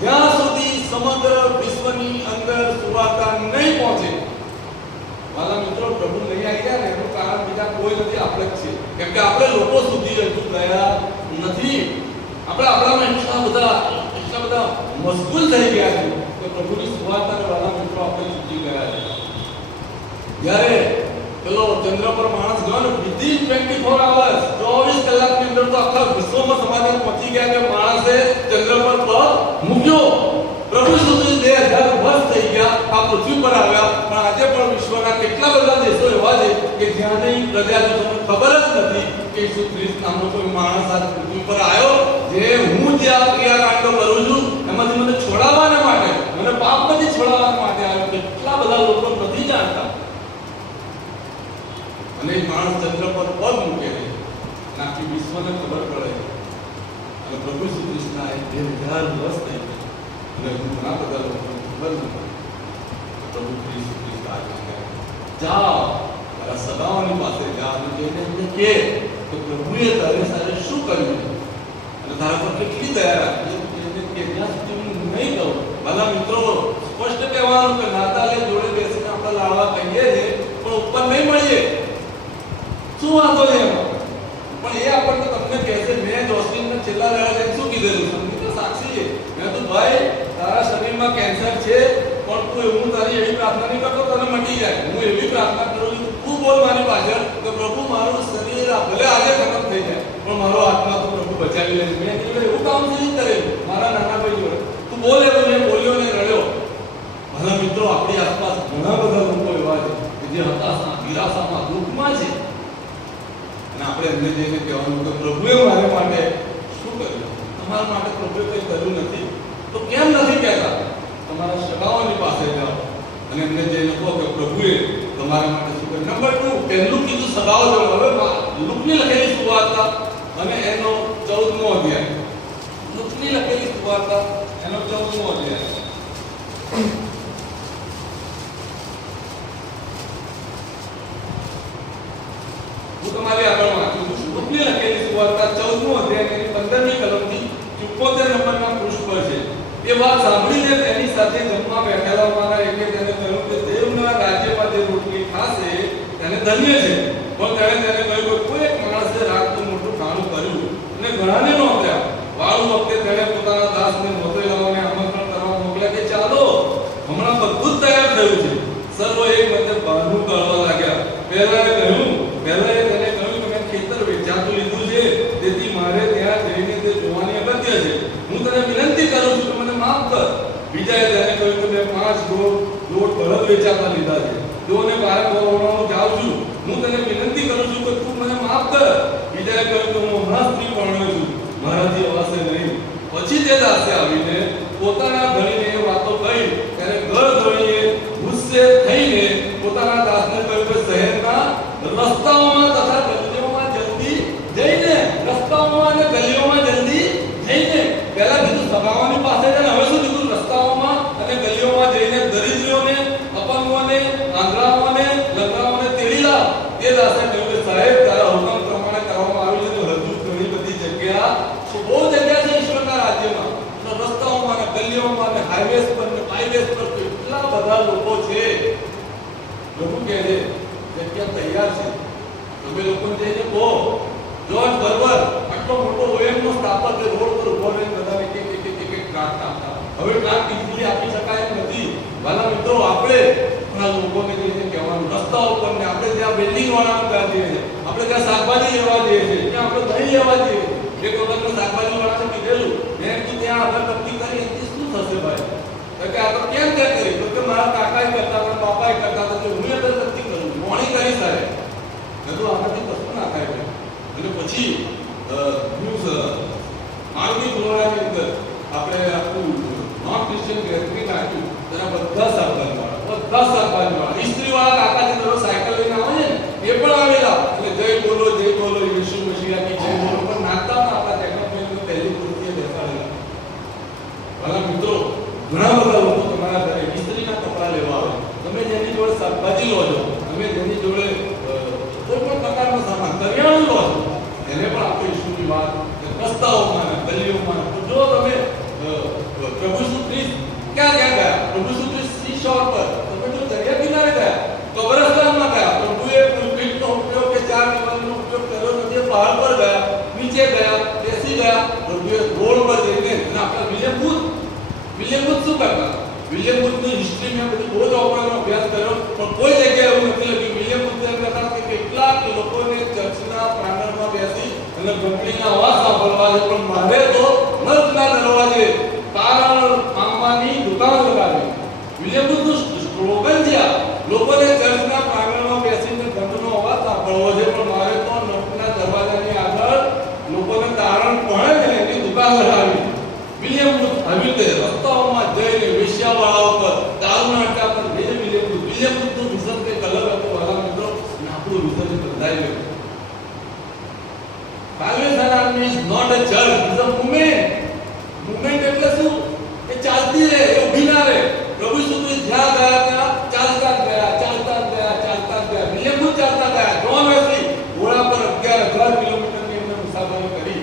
જ્યાં સુધી સમગ્ર વિશ્વની અંદર સુવાર્તા નહીં પહોંચે. મારા મિત્રો, પ્રભુ નહીં આવી ગયા ને એનું કારણ બીજા કોઈ નથી, આપણે જ છે. કેમ કે આપણે લોકો સુધી હજુ ગયા નથી. આપણે આપણામાં એટલા બધા મશગુલ થઈ ગયા છે કે પ્રભુની સુવાર્તાને વાલા મિત્રો આપણે ચૂકી ગયા છે. જ્યારે પેલો ચંદ્ર પર માણસ ગયો ને વિધિન 24 અવર્સ 24 કલાકની અંદર તો આખા વિશ્વમાં સમાધાન પહોંચી ગયા કે માણસે ચંદ્ર પર પગ મૂક્યો. પ્રભુ સુધી 2000 વર્ષ થઈ ગયા આ પૃથ્વી પર આવ્યા. પણ આજે પણ વિશ્વના કેટલા બધા દેશો એવા છે કે જ્યાંની પ્રજાજનોને ખબર જ નથી કે ઈસુ ખ્રિસ્ત નામનો કોઈ માણસ આ પૃથ્વી પર આવ્યો જે હું જે આ ક્રિયાકાંડો કરું છું એમાંથી મને છોડાવવાને માટે, મને પાપમાંથી છોડાવવા માટે આવ્યો. કેટલા બધા લોકો નથી જાણતા. અને માણસ ચંદ્ર પર પગ મૂકે છે અને આખી વિશ્વને ખબર પડે. અને પ્રભુ ઈસુ ખ્રિસ્તના 2000 વર્ષ થઈ ગયા અને ઘણા બધા લોકોને ખબર નથી. પ્રભુ ઈસુ ખ્રિસ્ત આવ્યા. જાઓ તારા સગાઓની પાસે જા અને જઈને એમને કહે કે પ્રભુએ તારી સાથે શું કર્યું અને તારા પર કેટલી દયા રાખી. કે જ્યાં સુધી હું નહીં કહું. ભલા મિત્રો, સ્પષ્ટ કહેવાનું કે નાતાલે જોડે બેસીને આપણે લાડવા કહીએ છીએ પણ ઉપર નહીં મળીએ. શું વાંધો છે એમાં? પણ એ આપણને તમને કહેશે મેં જોસ્ટિનને છેલ્લા રહ્યા છે શું કીધેલું? તમને તો સાક્ષી છે. મેં તો ભાઈ તારા શરીરમાં કેન્સર છે પણ તું એવું તારી એવી પ્રાર્થના નહીં કરતો તને મટી જાય. હું એવી પ્રાર્થના કરું છું તું બોલ મારી પાછળ કે પ્રભુ મારું શરીર ભલે આજે ખતમ થઈ જાય પણ મારો આત્મા તો પ્રભુ બચાવી લે. મેં કીધું એવું કામ નહીં કરે મારા નાના ભાઈ જોડે. તું બોલ એવું. મેં બોલ્યો ને રડ્યો. મારા મિત્રો, આપણી આસપાસ ઘણા બધા લોકો એવા છે કે જે હતાશા, નિરાશામાં, દુઃખમાં છે. અને આપણે એમને જઈને કહેવાનું કે પ્રભુએ મારા માટે શું કર્યું? તમારા માટે પ્રભુએ કંઈ કર્યું નથી તો કેમ નથી કહેતા? તમારા સગાઓની પાસે જાઓ અને એમને જઈને કહો કે પ્રભુએ તમારા માટે શું કર્યું. નંબર 2, પહેલું કીધું સગાઓ જોડે. હવે લુકની લખેલી સુવાર્તા અને એનો 14મો અધ્યાય. લુકની લખેલી સુવાર્તા એનો 14મો અધ્યાય. હું તમારી આગળ વાંચું છું. લુકની લખેલી સુવાર્તા 14મો અધ્યાય એની 15મી કલમથી 74 નંબરના પૃષ્ઠ પર છે. એ વાત સાંભળીને તેની સાથે જમવા બેઠેલા મારા એકે તેને કહ્યું કે દેવના રાજ્યમાં જે રોટલી ખાશે તેને ધન્ય છે. પણ તેને કહ્યું કે કોઈ એક માણસે રાતનું મોટું ખાણું કર્યું અને ઘણાને નોંધ્યા. વાળું વખતે તેણે પોતાના દાસને મોતેલાઓને આમંત્રણ કરવા મોકલ્યા કે ચાલો હમણાં બધું જ તૈયાર થયું છે. સર્વ એક મતે બહારનું કરવા લાગ્યા. પહેલાએ તેને કહ્યું કે મેં ખેતર વેચાતું લીધું છે તેથી મારે ત્યાં જઈને તે જોવાની અગત્ય છે. હું તને વિનંતી કરું છું કે મને માફ કર. બીજાએ તેને કહ્યું કે મેં 5 દોઢ બળદ વેચાતા લીધા છે. તેઓને બહાર ભરવાનું જાઉં છું. હું તને વિનંતી કરું છું કે તું મને માફ કર. ત્યારે કહ્યું કે હું હમણાં સ્ત્રી પરણ્યો છું, મારાથી અવાશે નહીં. પછી તે દાસે આવીને પોતાના ધણીને એ વાતો કહી ત્યારે ઘર ધણીએ ગુસ્સે થઈને પોતાના દાસને કહ્યું કે શહેરના રસ્તાઓમાં તથા ગલીઓમાં જલ્દી જઈને, રસ્તાઓમાં અને ગલીઓમાં જલ્દી જઈને, પહેલા કીધું સભાઓની પાસે છે ને, હવે શું કીધું? રસ્તાઓમાં અને ગલીઓમાં જઈને દરિદ્રીઓને, અપંગોને, આંધળાઓને, લંગડાઓને તેડી લાવ. એ દાસે કહ્યું કે સાહેબ, તારા હુકમ પ્રમાણે કરવામાં આવ્યું છે, તો હજુ ઘણી બધી જગ્યા, બહુ જગ્યા છે ઈશ્વરના રાજ્યમાં, તો રસ્તાઓમાં અને ગલીઓમાં અને હાઈવેસ પર ને બાયવેસ પર કેટલા બધા લોકો છે. લોકો કહે છે જગ્યા તૈયાર છે, તમે લોકોને જઈને કહો. જોન બર્બર આટલો મોટો ઓએમ નો સ્થાપક છે, રોડ પર ઉભો રહીને બધાને એક ટ્રાક આપતા. હવે ટ્રાક ઇઝીલી આપી શકાય એમ નથી. વાલા મિત્રો, આપણે ઘણા લોકોને જઈને કહેવાનું, રસ્તાઓ પર ને આપણે જ્યાં બિલ્ડિંગ વાળા ગયા જઈએ છીએ, આપણે ત્યાં શાકભાજી લેવા જઈએ છીએ, ત્યાં આપણે દહીં લેવા જઈએ છીએ. એક વખત શાકભાજી વાળાને કીધેલું, મેં તું ત્યાં આગળ તકતી કરી એથી શું થશે ભાઈ? કે આ તો કેમ ત્યાં કરી? તો કે મારા કાકાએ કરતા હતા, બાપાએ કરતા હતા, હું એ તકતી કરું, મોણી કરી સાહેબ. બધું આનાથી કશું ના થાય. અને પછી મારુતિ ફ્લોરાની અંદર આપણે આખું નોન ક્રિશ્ચિયન ગેધરિંગ નાખ્યું, તેના બધા શાકભાજીવાળા ઇસ્ત્રીવાળા કાકાજી દરરોજ સાયકલ લઈને આવે છે ને, એ પણ આવેલા. એટલે જય બોલો યીશુ મસીહાની જય બોલો પણ નાખતા હતા. આપણા ટેકનોલોજીની પહેલી કૃતિએ બેસાડેલા. ભલા મિત્રો, ઘણા બધા લોકો તમારા ઘરે ઇસ્ત્રીના કપડા લેવા આવે. તમે જેની જોડે શાકભાજી લો છો, તમે જેની જોડે કોઈ પણ પ્રકારનો સામાન કરિયાણું લો છો, એને પણ આપણે ઈશ્વરની વાત રસ્તાઓમાં ગલીઓમાં. તો જો તમે પ્રભુ ઈસુ ખ્રિસ્ત ક્યાં ગયા? પ્રભુ ઈસુ ખ્રિસ્ત સી શોર પર, તમે જો દરિયા કિનારે ગયા, કબ્રસ્તાનમાં ગયા, પ્રભુએ પુલપિટનો ઉપયોગ કે ચાર દિવાલનો ઉપયોગ કર્યો નથી. પહાડ પર ગયા, નીચે ગયા, બેસી ગયા. પ્રભુએ રોડ પર જઈને, અને આપણે વિલિયમ બુથ શું કરતા? વિલિયમ બુથની હિસ્ટ્રી મેં બધી બહુ જ ઓપરેનો અભ્યાસ કર્યો, પણ કોઈ જગ્યાએ એવું નથી લખ્યું. વિલિયમ બુથ એમ કહેતા કે કેટલાક લોકોને ચર્ચના પ્રાંગણમાં બેસી અને ઘંટડીના અવાજ સાંભળવા છે, પણ મારે તો નર્કના દરવાજે તારણ માંગવાની દુકાન લગાવી. વિલિયમ બુથનું સ્લોગન છે આ, લોકોને ચર્ચના પ્રાંગણમાં બેસીને ઘંટનો અવાજ સાંભળવો છે, પણ મારે તો નર્કના દરવાજાની આગળ લોકોને તારણ પડે છે ને એની દુકાન લગાવી. વિલિયમ બુથ આવી રીતે રસ્તાઓમાં જઈને વેશ્યાવાળાઓ પર, દારૂના અડ્ડા પર વિલિયમ બુથનું વિઝન કંઈક અલગ હતું. વાલા મિત્રો, આપણું વિઝન બદલાઈ ગયું. Salvation Army is not a church, it is a movement. Movement એટલે શું? એ ચાલતી રહે, એ ઊભી ના રહે. પ્રભુ ઈસુ જ્યાં ગયા ત્યાં ચાલતા ગયા. વિલિયમ બુથ ચાલતા ગયા. જોન વેસ્લી ઘોડા પર 11,000 કિલોમીટરની એમને મુસાફરી કરી.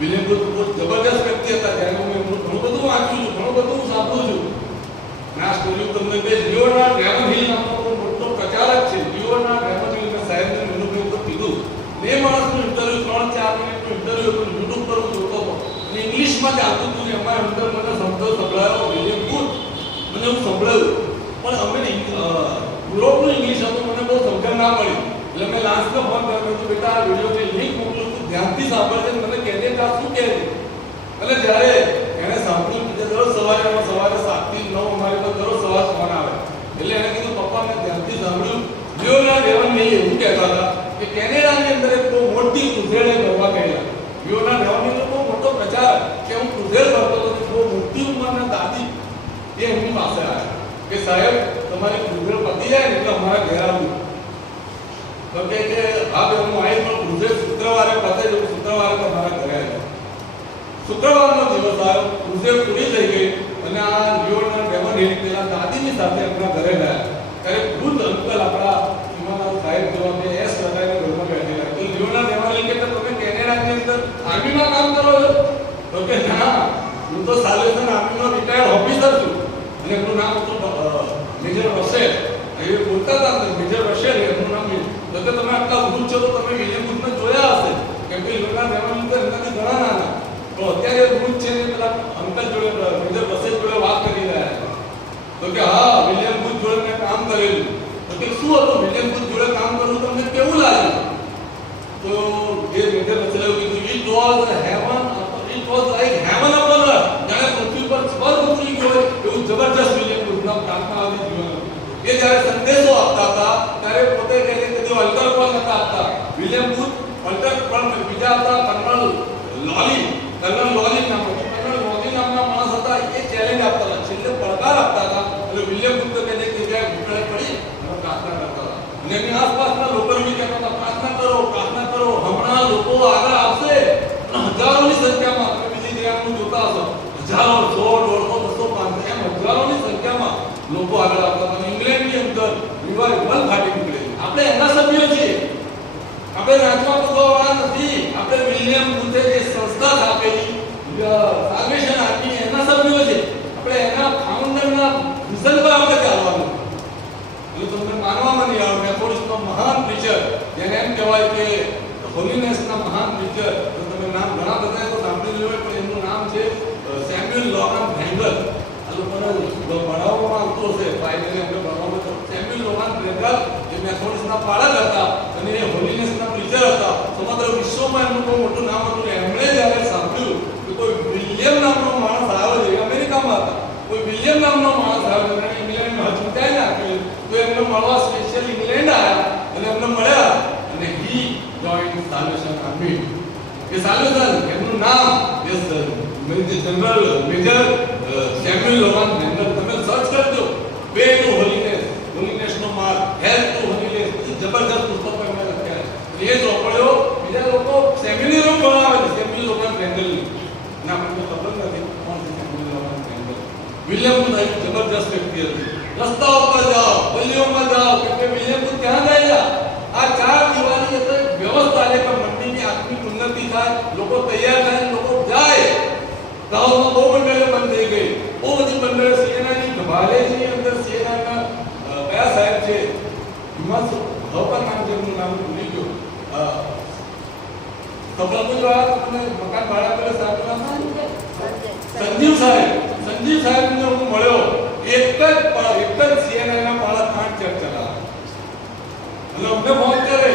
વિલિયમ બુથ બહુ જબરદસ્ત વ્યક્તિ હતા. ત્યારે હું એમનું ઘણું બધું વાંચું છું, ઘણું બધું સાંભળું છું. ના સ્ટોરી તમને કહીશ. લિયોનાર્ડ રેવનહિલ નામનો મોટો પ્રચારક છે. લિયોનાર્ડ રેવનહિલ મેં સાહેબને મેં તો કીધું, બે માણસનું ઇન્ટરવ્યુ, 3-4 મિનિટનું ઇન્ટરવ્યુ હતું, યુટ્યુબ પર હું જોતો હતો અને ઇંગ્લિશમાં ચાલતું હતું. એમાં અંદર મને શબ્દો સંભળાયો વિલિયમ બુથ, મને હું સંભળાયું, પણ અમે યુરોપનું ઇંગ્લિશ હતું, મને બહુ સમજણ ના પડી. એટલે મેં લાસ્ટમાં ફોન કર્યો, મેં બેટા આ વિડીયોની લિંક મોકલું, તું ધ્યાનથી સાંભળજે, મને કહેજે કે આ શું કહે છે. એટલે જ્યારે એણે સાંભળ્યું, દરરોજ સવારે 7 થી 9 અમારી પર દરરોજ સવાર ફોન આવે. એટલે એણે કીધું, પપ્પા મેં ધ્યાનથી સાંભળ્યું, લિયોનાર્ડ રેવનહિલ એવું કહેતા હતા કે કેનેડાની અંદર એક બહુ મોટી ક્રુઝેડ કરવા ગયેલા. લિયોનાર્ડ રેવનહિલનો બહુ મોટો પ્રચાર કે હું ક્રુઝેડ કરતો હતો. બહુ મોટી ઉંમરના દાદી એ એમની પાસે આવ્યા કે સાહેબ, તમારી ક્રુઝેડ પતી જાય ને એટલે અમારા ઘેર આવવું. તો કે હા ભાઈ, હું આવી પણ ક્રુઝેડ શુક્રવારે પતે જ, શુક્રવારે તમારા ઘરે આવ્યો. શુક્રવારનો દિવસ આવ્યો, ક્રુઝેડ પૂરી થઈ ગઈ અને આ લિયોનાર્ડ રેવનહિલ પેલા દાદીની સાથે એમના ઘરે ગયા. ત્યારે વૃદ્ધ અંકલ આપણા સાહેબ જેવા બે એસ લગાવીને ઘરમાં બેઠેલા. તો લિયોનાર્ડ રેવનહિલ કે તમે કેનેડાની અંદર આર્મીમાં કામ કરો છો? તો કે ના, હું તો સાલ્વેશન આર્મીનો રિટાયર્ડ ઓફિસર છું. અને એમનું નામ હતું મેજર રસેલ. એ બોલતા હતા મેજર રસેલ, એમનું નામ. તો કે તમે આટલા વૃદ્ધ છો તો તમે વિલિયમ બુથને જોયા હશે, કેમ કે લિયોનાર્ડ રેવનહિલ તો એમનાથી ઘણા નાના. તો અત્યારે વૃદ્ધ છે ને પેલા અંકલ જોડે, મેજર રસેલ જોડે વાત કરી રહ્યા છે. તો કે હા, વિલિયમ બુથ જોડે મેં કામ કરેલું. તો કે શું હતું વિલિયમ બુથ જોડે કામ કરવું, તમને કેવું લાગ્યું? તો જે મેજર રસેલે કીધું, it was like heaven upon earth. જાણે પૃથ્વી પર સ્વર્ગ ઉતરી ગયો એવું જબરજસ્ત વિલિયમ બુથના કામમાં આવી જીવન. એ જ્યારે સંદેશો આપતા હતા ત્યારે પોતે કદી અલ્ટર કોલ નતા આપતા. વિલિયમ બુથ અલ્ટર આગળ આવશે અને હજારોની સંખ્યામાં તમે બીજી જગ્યાનું જોતા હશો, હજારો, 100, 150, 200, 500 એમ હજારોની સંખ્યામાં લોકો આગળ આવતા હતા. ઇંગ્લેન્ડની અંદર રિવાઇવલ ફાટી નીકળે છે. આપણે એના સભ્યો છીએ. આપણે રાજમાં ભગવાન નથી. આપણે વિલિયમ બુથે જે સંસ્થા સ્થાપેલી સાલ્વેશન આર્મી એના સભ્યો છે. આપણે એના ફાઉન્ડરના વિઝન પર આપણે ચાલવાનું. એટલે તમને માનવામાં નહીં આવે મેથોડિસ્ટનો મહાન પ્રીચર જેને એમ કહેવાય કે હોલીનેસના મહાન પ્રીચર, તો તમે નામ ઘણા બધા તો સાંભળી લેવાય, પણ એનું નામ છે સેમ્યુઅલ લોગાન બ્રેંગલ. આ લોકોને ભણાવવામાં આવતું હશે ફાઇનલી આપણે ભણવામાં તો સેમ્યુઅલ લોગાન બ્રેંગલ જે મેથોડિસ્ટના પાળક હતા અને એ હોલીનેસના પ્રીચર હતા. સમગ્ર વિશ્વમાં એમનું બહુ મોટું નામ હતું. એમણે જ્યારે સાંભળ્યું કે કોઈ વિલિયમ નામનો માણસ આવ્યો છે, અમેરિકામાં હતા, કોઈ વિલિયમ નામનો માણસ આવ્યો છે અને ઇંગ્લેન્ડમાં ચૂંટાઈ નાખ્યું, તો એમને મળવા સ્પેશિયલ ઇંગ્લેન્ડ આવ્યા અને એમને મળ્યા અને હી જોઈન સાલ્વેશન આર્મી. એ સાલ્વેશન એમનું નામ જનરલ મેજર સેમ્યુઅલ લોગાન બ્રેંગલ. તમે સર્ચ કરજો વે ટુ હોલીનેસ, હોલીનેસનો માર્ગ, હેલ્પ ટુ હોલીનેસ. જબરજસ્ત પુસ્તકો એમણે લખ્યા છે. એ ચોપડીઓ બીજા લોકો સેમિનારો ભણાવે છે સેમ્યુઅલ લોગાન બ્રેંગલની. ના મને ખબર નથી કોણ છે સેમ્યુઅલ લોગાન બ્રેંગલ. વિલિયમ બુથ જબરજસ્ત વ્યક્તિ હતી. રસ્તાઓ પર જાઓ, ગલીઓમાં જાઓ, કે વિલિયમ બુથ ક્યાં ગયેલા? આ ચાર દિવાળી એટલે વ્યવસ્થા છે કે મંદિરની આત્મિક ઉન્નતિ થાય, લોકો તૈયાર થાય, લોકો જાય. ગામમાં બહુ મંડળીઓ બંધ થઈ ગઈ. બહુ બધી મંડળીઓ સીએનઆઈની ભાલેજની અંદર સીએનઆઈના કયા સાહેબ છે હિમાંશુ હવકર નામ છે, એમનું નામ ભૂલી ગયો. સફળપુર વાળા તમને મકાન ભાડા કરે સાહેબ સંજીવ સાહેબ. સંજીવ સાહેબને હું મળ્યો. એક જ સીએનઆઈના પાળા 8 ચર્ચ ચલાવે અને અમને ફોન કરે.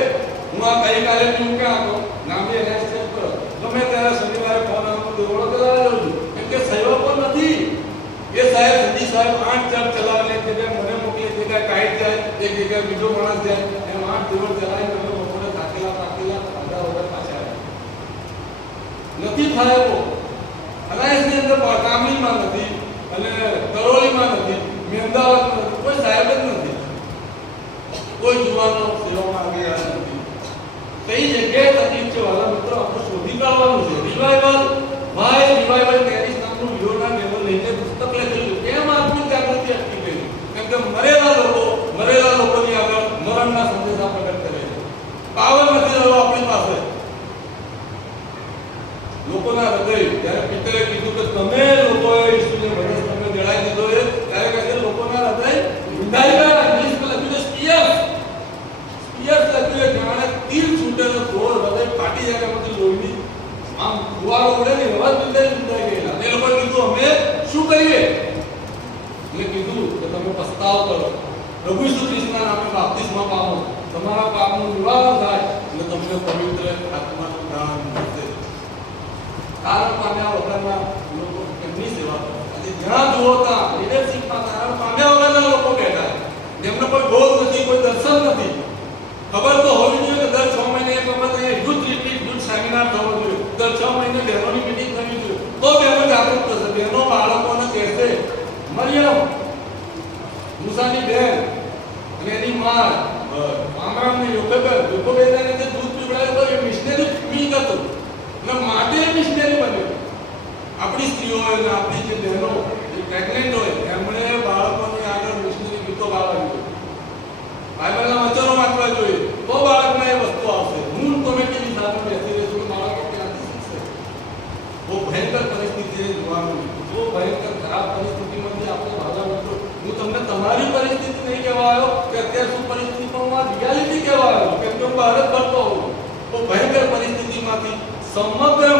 હું આ ગઈકાલે હું ક્યાં હતો નામ એ નેક્સ્ટ ચેક કરો. ગમે ત્યારે શનિવારે ફોન આવતો દોડો ચલાવી લઉં છું કેમ કે સહયોગ પણ નથી. એ સાહેબ સંજીવ સાહેબ 8 ચર્ચ ચલાવે, એક જગ્યાએ મને મોકલે, એક જગ્યાએ કાઈટ જાય, એક જગ્યાએ બીજો માણસ જાય, એમ 8 દિવસ ચલાવીને તમે બપોરે થાકેલા ખાધા વગર પાછા આવ્યા. નથી થાય એવો. અલાયન્સની અંદર કામલીમાં નથી અને કરોલીમાં નથી, મહેમદાવાદમાં નથી, કોઈ સાહેબ જ નથી. કોઈ જુવાનો સેવામાં આગળ નથી. કઈ જગ્યાએ તકલીફ છે વાલા મિત્રો આપણે શોધી કાઢવાનું છે. રિવાઇવલ ભાઈ રિવાઇવલ ટેરિસ નામનું વિરોના લેવલ લઈને પુસ્તક લખેલું. કેમ આત્મિક જાગૃતિ અટકી ગઈ? કેમ કે મરેલા લોકોની આગળ મરણના સંદેશા પ્રગટ કરે છે. પાવર નથી રહ્યો આપણી પાસે. લોકોના હૃદય જ્યારે પિતરે કીધું કે તમે લોકોએ ઈસુને વરસ તમે જણાવી દીધો છે, ત્યારે કહે છે લોકોના હૃદય વિંધાઈ ગયા. ઇંગ્લિશમાં લખ્યું છે સ્પિયર્સ લખ્યું છે. જાણે તીર છૂટે તો ગોળ હૃદય ફાટી જાય, એમાંથી લોહીની આમ ફુવારો ઉડે ને એવા વિંધાઈ ગયેલા. એ લોકોએ કીધું અમે શું કરીએ? એટલે કીધું કે તમે પસ્તાવ કરો, પ્રભુ ઈસુ ખ્રિસ્તના નામે બાપ્તિસ્મા પામો, તમારા પાપનું નિવારણ થાય અને તમને પવિત્ર આત્માનું દાન મળશે. કારણ પામ્યા વગરના લોકો કેમની સેવા કરે? આજે જ્યાં જુઓ ત્યાં લીડરશિપમાં કારણ પામ્યા વગરના લોકો બેઠા છે. જેમને કોઈ ગોલ નથી, કોઈ દર્શન નથી. ખબર તો હોવી જોઈએ કે દર 6 મહિને એક વખત યુથ રિટ્રીટ, યુથ સેમિનાર થવો જોઈએ. દર 6 મહિને બહેનોની મીટિંગ થવી જોઈએ. તો બહેનો જાગૃત થશે. બહેનો બાળકોને કહેશે મરિયમ મૂસાની બહેન અને એની માં આમરામને યોકોબેદને જે દૂધ પીવડાવ્યું તો એ મિશનરી મિલ્ક હતું અને માટે મિશનરી બન્યો. આપણી સ્ત્રીઓ અને આપણી જે બહેનો પ્રેગ્નેન્ટ હોય એમણે બાળકોની આગળ મિશનરી ગીતો ગાવા જોઈએ, બાઇબલના વચનો વાંચવા જોઈએ. તો બાળકને એ વસ્તુ આવશે. હું તમે કેવી સાથે બેસી રહીશું બાળકો ક્યાંથી શીખશે? બહુ ભયંકર પરિસ્થિતિ જોવાનું. બહુ ભયંકર ખરાબ પરિસ્થિતિમાંથી આપણે ભાગા મિત્રો. હું તમને તમારી પરિસ્થિતિ નહીં કહેવા આવ્યો કે અત્યારે શું પરિસ્થિતિ, પણ હું આ રિયાલિટી કહેવા આવ્યો કેમ કે હું ભારત ભરતો હોઉં. તો ભયંકર પરિસ્થિતિમાંથી સમગ્ર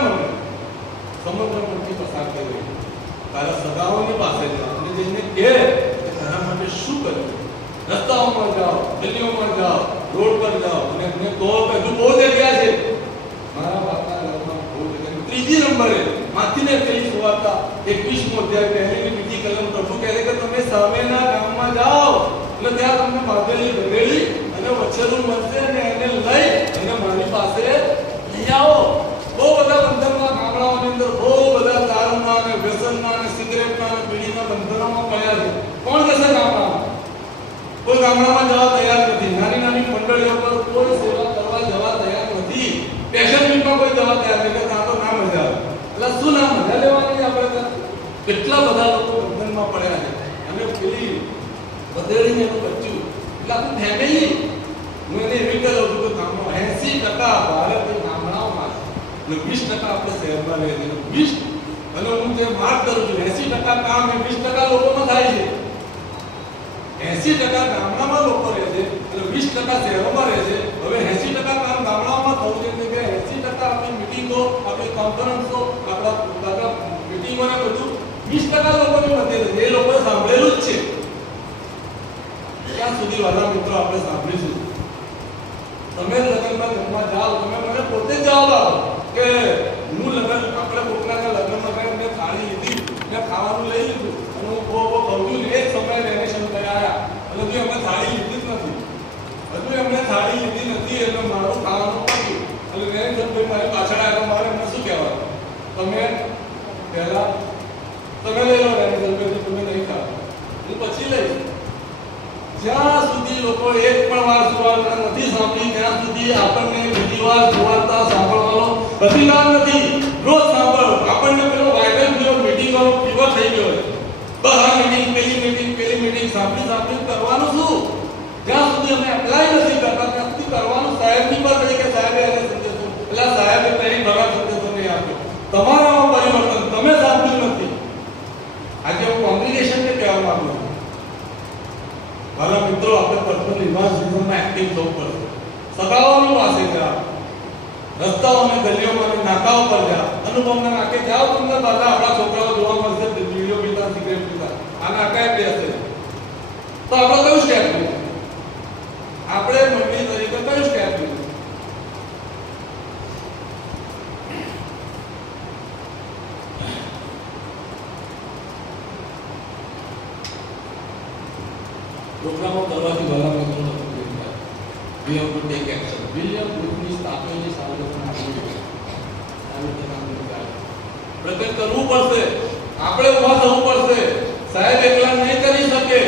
મનથી પસાર થઈ ગઈ. તારા સગાઓની પાસે જાઓ અને જેને કહે કે તારા માટે શું કર્યું. રસ્તાઓમાં જાઓ, ગલીઓમાં જાઓ, રોડ પર જાઓ અને એમને કહો કે હજુ બહુ જગ્યા છે મારા બાપના ઘરમાં. બહુ જગ્યા. ત્રીજી નંબરે માથીને કઈ સુવાર્તા 21મો અધ્યાય પહેલીની બીજી કલમ પ્રભુ કહે છે કે તમે સામેના ગામમાં જાઓ એટલે ત્યાં તમને બાંધેલી ગધેડી અને વછેરું મળશે અને એને લઈ અને મારી પાસે લઈ આવો. બહુ બધા બંધનમાં ગામડાઓની અંદર બહુ બધા દારૂના અને વ્યસનના અને સિગરેટના અને બીડીના બંધનોમાં પડ્યા છે. કોણ જશે ગામડામાં? કોઈ ગામડામાં જવા તૈયાર નથી. નાની મંડળીઓ પર કોઈ સેવા કરવા જવા તૈયાર નથી. પેશન વીકમાં કેટલા બધા લોકો બંધનમાં પડ્યા છે અને પેલી વધેડીને એનું બચ્ચું એટલે આખું ફેમિલી. હું એને એવી કહું છું કે ગામમાં 80% ભારત એ ગામડાઓમાં છે અને 20% આપણે શહેરમાં રહે છે. 20 અને હું જે માર્ક કરું છું 80% કામ એ 20% લોકોમાં થાય છે. 80% ગામડામાં લોકો રહે છે અને 20% શહેરોમાં રહે છે. હવે 80% કામ ગામડાઓમાં થવું છે એટલે કે 80% આપણી મીટિંગો, આપણી કોન્ફરન્સો, આપણા મીટિંગોને બધું 20% લોકોની મધ્ય છે. એ લોકોએ સાંભળેલું જ છે. ક્યાં સુધી વાલા મિત્રો આપણે સાંભળીશું? તમે લગ્નમાં જમવા જાઓ, તમે મને પોતે જ જવાબ આપો કે હું લગ્ન આપણે કોકના લગ્નમાં ગયો મેં થાળી લીધી, મેં ખાવાનું લઈ લીધું અને હું બહુ ખાઉં છું. એ જ સમયે રેનેશન થયા આવ્યા અને હજુ એમને થાળી લીધી જ નથી. હજુ એમને થાળી લીધી નથી એટલે મારું ખાવાનું પત્યું એટલે રેનેશન ભાઈ મારી પાછળ આવ્યા. મારે એમને શું કહેવાનું? તમે પહેલા તમે લઈ લો રેનેશન ભાઈ, તમે નહીં ખાવ, હું પછી લઈશ. જ્યાં સુધી લોકો એક પણ વાર સુવાર્તા નથી સાંભળી ત્યાં સુધી આપણને બીજી વાર સુવાર્તા સાંભળવાનો અધિકાર નથી. રોજ સાંભળો. આપણને પેલો વાયરલ થયો મીટિંગનો ફીવર થઈ ગયો છે. બસ આ મીટિંગ પેલી મીટિંગ સાંભળી કરવાનું શું? જ્યાં સુધી અમે એપ્લાય નથી કરતા ત્યાં સુધી કરવાનું. સાહેબની પર કહી કે સાહેબે એને સંદેશો એટલે સાહેબે કઈ ખરા સંદેશો નહીં આપ્યો. તમારામાં પરિવર્તન તમે સાંભળ્યું નથી. આજે હું કોંગ્રેગેશનને કહેવા માંગુ છું, મારા મિત્રો, આપણે પર્સનલ ઇન્વાઇઝનમાં એક્ટિવ થવું પડશે. સગાઓની પાસે જા, રસ્તાઓને ગલીઓમાં અને નાકાઓ પર જા, અનુભવના નાકે જાઓ. તમને બધા આપણા છોકરાઓ જોવા મળશે બીડીઓ પીતા, સિગરેટ પીતા. આ નાકાએ બેસે તો આપણે કયું સ્ટેપ લીધું? આપણે મંડળી તરીકે કયું સ્ટેપ લીધું? પ્રોગ્રામો કરવાથી વાલા મિત્રો નથી થાય. We have to take action. William બ્રુકની સ્થાપેલી સાર્વજનિક પ્રગટ કરવું પડશે. આપણે ઉભા થવું પડશે. સાહેબ એકલા નહીં કરી શકે.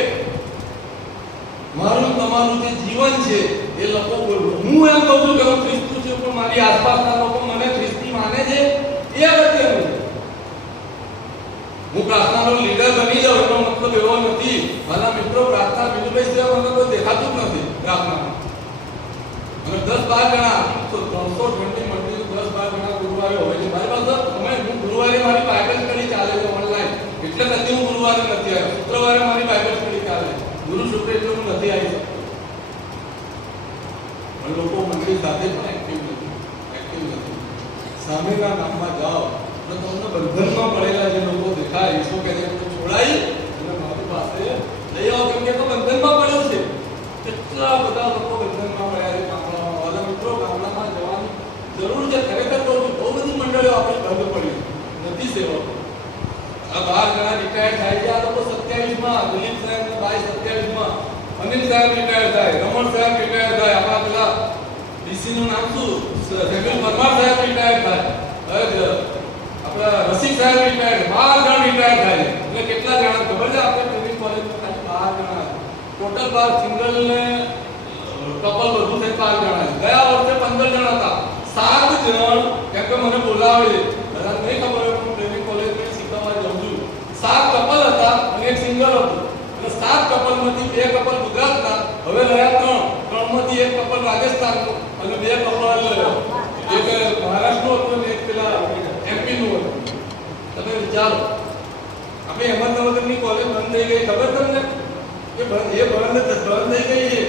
મારું તમારું જે જીવન છે એ લોકો બોલવું. હું એમ કહું છું કે હું ખ્રિસ્તી છું પણ મારી આસપાસના લોકો મને ખ્રિસ્તી માને છે એ અગત્યનું. હું પ્રાર્થનાનો લીડર બની જાઉં એનો મતલબ એવો નથી. મારા મિત્રો, પ્રાર્થના બીજું સિવાય મને કોઈ દેખાતું જ નથી પ્રાર્થનામાં. અને 10-12 જણા 320 મંડળી 10-12 જણા ગુરુવારે હોય છે મારી પાસે. હું ગુરુવારે મારી બાઇબલ સ્ટડી ચાલે છે ઓનલાઈન, એટલે કદી હું ગુરુવારે નથી આવ્યો. શુક્રવારે મારી બાઇબલ સ્ટડી ચાલે, ગુરુ શુક્ર એટલે હું નથી આવી શકતો. પણ લોકો મંડળી સાથે પણ એક્ટિવ નથી. સામેના ગામમાં જાઓ તો તમને બંધનમાં પડેલા જે લોકો દેખાય, ઈસુ કહે છે છોડાઈ અને મારી પાસે લઈ આવો, કેમ કે તો બંધનમાં પડ્યો છે. કેટલા બધા લોકો બંધનમાં પડ્યા છે ગામડામાં. વાલા મિત્રો, ગામડામાં જવાની જરૂર છે. ખરેખર કહું છું, બહુ બધી મંડળીઓ આપણે બંધ પડી નથી સેવકો. આ 12 જણા રિટાયર થાય છે. આ લોકો 27માં, દિલીપ સાહેબ ને ભાઈ 27માં, અનિલ સાહેબ રિટાયર થાય, રમણ સાહેબ રિટાયર થાય, આપણા પેલા ડીસી નું નામ શું, સેમ્યુઅલ પરમાર સાહેબ રિટાયર થાય, આપણા રસિક સાહેબ રિટાયર, 12 જણા રિટાયર થાય. એટલે કેટલા જણા ખબર છે? આપણે ટ્રેનિંગ કોલેજમાં ખાલી 12 જણા, ટોટલ 12 સિંગલ ને કપલ બધું થઈ 12 જણા. ગયા વર્ષે 15 જણા હતા. 7 જણ કેમ કે મને બોલાવે બધા નહીં ખબર હોય, હું ટ્રેનિંગ કોલેજમાં શીખવા જાઉં છું. 7 કપલ હતા અને એક સિંગલ હતું. એટલે 7 કપલમાંથી 2 કપલ ગુજરાતના, હવે રહ્યા 3 માંથી એક કપલ રાજસ્થાનનું અને 2 કપલ એક મહારાષ્ટ્રનું હતું અને એક પેલા એમપી નું હતું. તમે વિચારો, આપણે અહેમદનગરની કોલેજ બંધ થઈ ગઈ, ખબર તમને? એ બંધ થઈ ગઈ છે.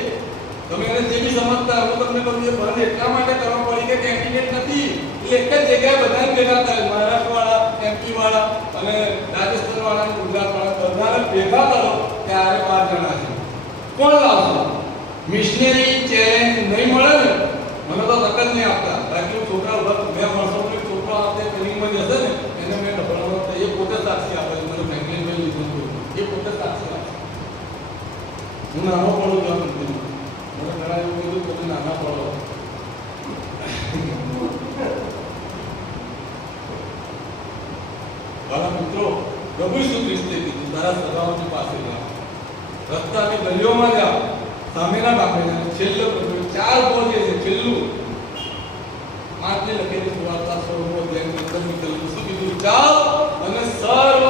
તમે એને જે બી સમજતા, હું તમને કહું છું, બંધ એટલા માટે કરવા પડી કે કેન્ડિડેટ નથી. એટલે એક જ જગ્યાએ બધાને ભેગા થાય, મહારાષ્ટ્ર વાળા, એમપી વાળા અને રાજસ્થાન વાળા, ગુજરાત વાળા બધાને ભેગા કરો ત્યારે 12 જણા છે. કોણ લાવશે? મિશનરી ચેલેન્જ નહીં મળે ને, મને તો તક જ નહીં આપતા. બાકી છોકરા મેં વર્ષોથી છોકરો આપે ટ્રેનિંગમાં જશે ને એને મેં ડબલનો એ પોતે સાક્ષી આપે છે. મને ફ્રેન્કલિન મેં લીધું એ પોતે સાક્ષી આપે. હું નાનો પડું છું મને ઘણા એવું કીધું કે તમે નાના પડો. મારા મિત્રો, પ્રભુ ઈસુ ખ્રિસ્તે કીધું તારા સગાઓની પાસે જા, રસ્તાની ગલીઓમાં જા, સામેના ગામે જા. છેલ્લો 4 બોલ છે, છેલ્લું માર્કની લખેલી સુવાર્તા 16 અધ્યાયની 15મી કલમ શું કીધું? જાઓ અને સર્વ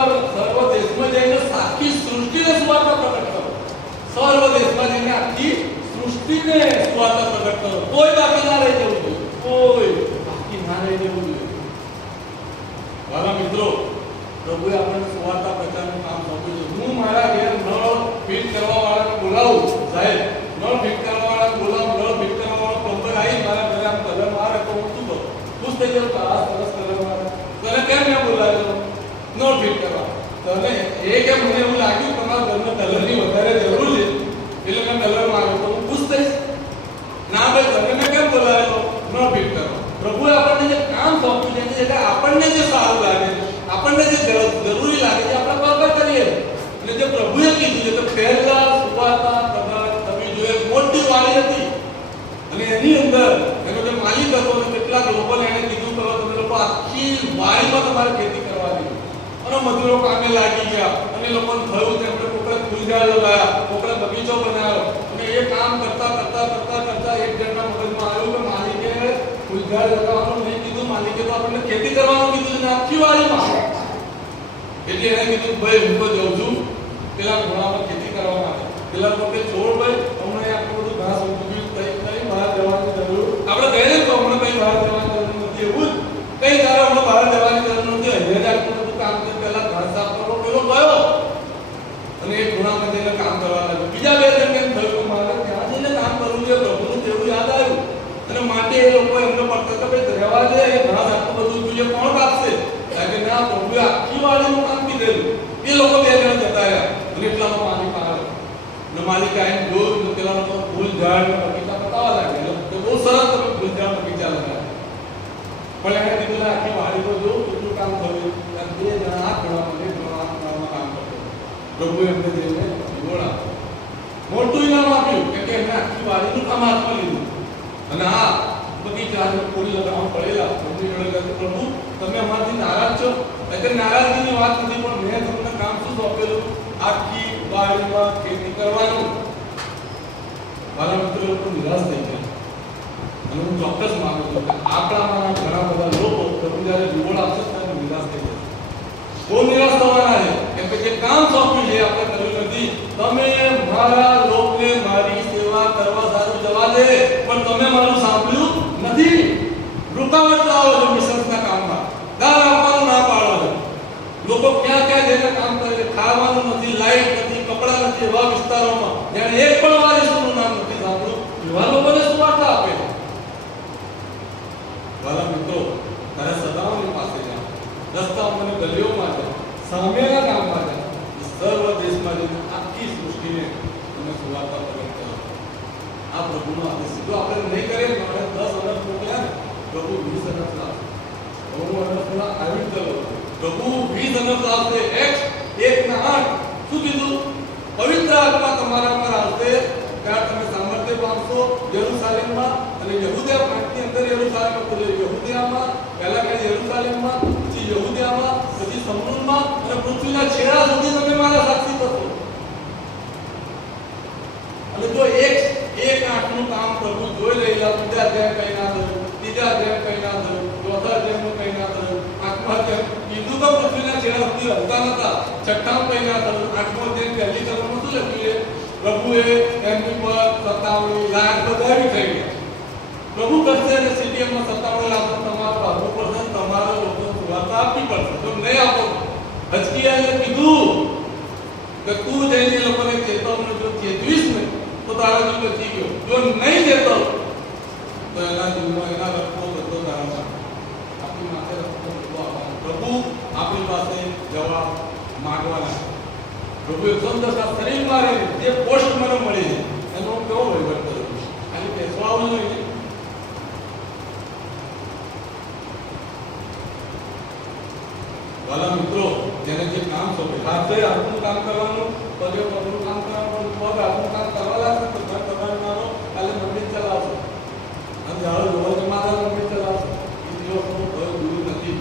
દેશમાં જઈને આખી સૃષ્ટિને સુવાર્તા પ્રગટ કરો. કોઈ બાકી ના રહી જવું જોઈએ, કોઈ બાકી ના રહી જવું જોઈએ. વાલા મિત્રો, પ્રભુએ આપણને સુવાર્તા પ્રચારનું કામ સોંપ્યું છે. હું મારા ઘેર નળ ફિટ કરવા વાળાને બોલાવું, સાહેબ નળ ફિટ કરવા વાળાને બોલાવું, નળ ફિટ કરવા વાળો પ્લમ્બર આવી મારા ઘરે આમ કલર મારે તો હું શું કરું? ખુશ થઈ જાઉં, આ સરસ કલર મારે. તને કેમ મેં બોલાવ્યો નળ ફિટ કરવા? તને એ કે મને એવું લાગ્યું તમારા ઘરમાં કલરની વધારે જરૂર છે એટલે મેં કલર માર્યો તો હું ખુશ થઈશ? ના ભાઈ, તને મેં કેમ બોલાવ્યો નળ ફિટ કરવા? પ્રભુએ આપણને જે કામ સોંપ્યું છે એટલે આપણને જે સારું લાગે, આપણને જે જરૂરી લાગે છે આપણે બરાબર કરીએ. એટલે જે પ્રભુએ કીધું છે તો પહેલા સુવાર્તા તમે જોઈએ મોટી વાળી હતી અને એની અંદર એનો જે માલિક હતો અને કેટલાક લોકોને એને કીધું કે તમે લોકો આખી વાડીમાં તમારે ખેતી કરવા દે. અને મજૂરો કામે લાગી ગયા અને લોકોને થયું કે આપણે કોકડા ફૂલઝાડ લગાવ્યા, કોકડા બગીચો બનાવ્યો અને એ કામ કરતા એક જણના મગજમાં આવ્યું કે માલિકે ફૂલઝાડ લગાવવાનું નહીં કીધું, માલિકે તો આપણને ખેતી કરવાનું કીધું છે આખી વાડીમાં. એટલે એને કીધું ભાઈ હું તો જઉં છું પેલા ઘોડામાં ખેતી કરવા માટે. પેલા લોકો છોડ ભાઈ હમણાં આટલું બધું ઘાસ ઉગી કઈ બહાર જવાની જરૂર આપણે કહીએ ને તો હમણાં કઈ બહાર જવાની જરૂર નથી, એવું જ કઈ તારે હમણાં બહાર જવાની જરૂર નથી. અહીંયા આટલું બધું કામ કરી પેલા ઘાસ સાફ કરો પેલો ગયો અને એક ઘોડામાં જઈને કામ કરવા લાગ્યો. બીજા બે જણ એમ થયું કે મારે ત્યાં જઈને કામ કરવું છે, પ્રભુનું તેવું યાદ આવ્યું અને માટે એ લોકો એમને પડતા કે ભાઈ રહેવા દે, એ ઘાસ આટલું બધું જોઈએ કોણ કાપશે? કારણ કે ના, પ્રભુએ આખી વાડીનું કામ કીધેલું. એ લોકો બે જણ જતા રહ્યા અને એટલામાં માલિક આવ્યો અને માલિક આવીને જોયું તો પેલા લોકો ફૂલ ઝાડ બગીચા બતાવવા લાગ્યા કે બહુ સરસ તમે ફૂલ ઝાડ બગીચા લગાવ્યા. પણ એને કીધું આખી વાડી તો જો કેટલું કામ થયું. બે જણા હાથ ઘોડામાં કામ કરતો. પ્રભુએ એમને જઈને ઇનામ આપ્યું, મોટું ઇનામ આપ્યું કે એમને આખી વાડીનું કામ હાથમાં લીધું. અને આ બગીચા ફૂલ લગાવવા પડેલા પ્રભુ તમે અમારાથી નારાજ છો? એટલે નારાજગીની વાત નથી, પણ મેં તમને કામ શું સોંપેલું? આખી વાડીમાં ખેતી કરવાનું. મારા મિત્રો લોકો નિરાશ થઈ ગયા અને હું ચોક્કસ માનું છું કે આપણામાં ઘણા બધા લોકો પ્રભુ જ્યારે રીવોર્ડ આપશે ત્યારે નિરાશ થઈ જશે. બહુ નિરાશ થવાના છે કેમ કે જે કામ સોંપ્યું છે આપણે કર્યું નથી. તમે મારા લોકોને મારી સેવા કરવા સારું જવા દે, પણ તમે મારું સાંભળ્યું નથી. રૂકાવટ લાવો છો મિશનના કામમાં, દાન આપવાનું ના પાડો છો. લોકો ક્યાં ક્યાં જઈને કામ કરે છે, ખાવાનું નથી, લાઈટ નથી, કપડા નથી, એવા વિસ્તારોમાં જેને એક પણ વાર ઈસુનું નામ નથી સાંભળ્યું એવા લોકોને સુવાર્તા આપે. વાલા મિત્રો, તારે સદાઓની પાસે જાઓ, રસ્તાઓમાં અને ગલીઓમાં જાઓ, સામેના ગામમાં જાઓ, સર્વ દેશમાં જઈને આખી સૃષ્ટિને તમે સુવાર્તા પ્રગટ કરો. આ પ્રભુનો આદેશ છે. જો આપણે નહીં કરીએ તો આપણે 10 અરબ મોકલ્યા ને, પ્રભુ 20 અરબ લાવશે. હું અરબના આવી ચલો, પ્રભુ 20 અરબ લાવશે. એક્સ 1:8 શું કીધું? પવિત્ર આત્મા તમારા પર આવશે ત્યારે તમે સામર્થ્ય પામશો યરૂશાલેમમાં. અને યહૂદિયા પ્રાંતની અંદર યરૂશાલેમ હતું, યહૂદિયામાં પહેલા કે યરૂશાલેમમાં, પછી યહૂદિયામાં, પછી સમરૂનમાં અને પૃથ્વીના છેડા સુધી તમે મારા સાક્ષી થશો. અને જો 1:8 નું કામ પ્રભુ જોઈ રહેલા, બીજા અધ્યાય કઈ ના થયું, ત્રીજા અધ્યાય કઈ ના થયું, ચોથા અધ્યાયમાં કઈ ના થયું, 8મા અધ્યાય કીધું તો પૃથ્વીના છેડા સુધી હલતા નતા, 6મા કઈ ના થયું, 8મો અધ્યાય પહેલી કલમમાં શું લખ્યું છે? પ્રભુએ એમની પર 57 લાખ બધાવી થઈ ગયા. પ્રભુ કરશે અને સીડીએમમાં 57 લાખ તમારો આપવું પડશે, તમારા લોકો સુવાર્તા આપવી પડશે. જો નહીં આપો, હજકિયાએ કીધું કે તું જઈને લોકોને ચેતવને જો ચેતવીશ ને તો તારા જીવ બચી ગયો, જો નહીં દેતો તો એના જીવમાં એના રસ્તો બધો તારા આપણી માથે રસ્તો બધો આવવાનો. પ્રભુ આપણી પાસે જવાબ માંગવાના. પ્રભુ 110 શરીરમાં રહે જે પોસ્ટ મને મળી છે એનો કેવો વહીવટ કર્યો? ખાલી બેસવા આવું જોઈએ. વાલા મિત્રો, જેને જે કામ સોંપે હાથે હાથનું કામ કરવાનું, પગે પગનું કામ કરવાનું, પગ હાથનું કામ કરવા લાગશે તો ઘર તમારો કાલે મંદિર ચલાવશો અને ઝાડુ રોજ માતા મંદિર ચલાવશો. એ દિવસનો ભય દૂર નથી.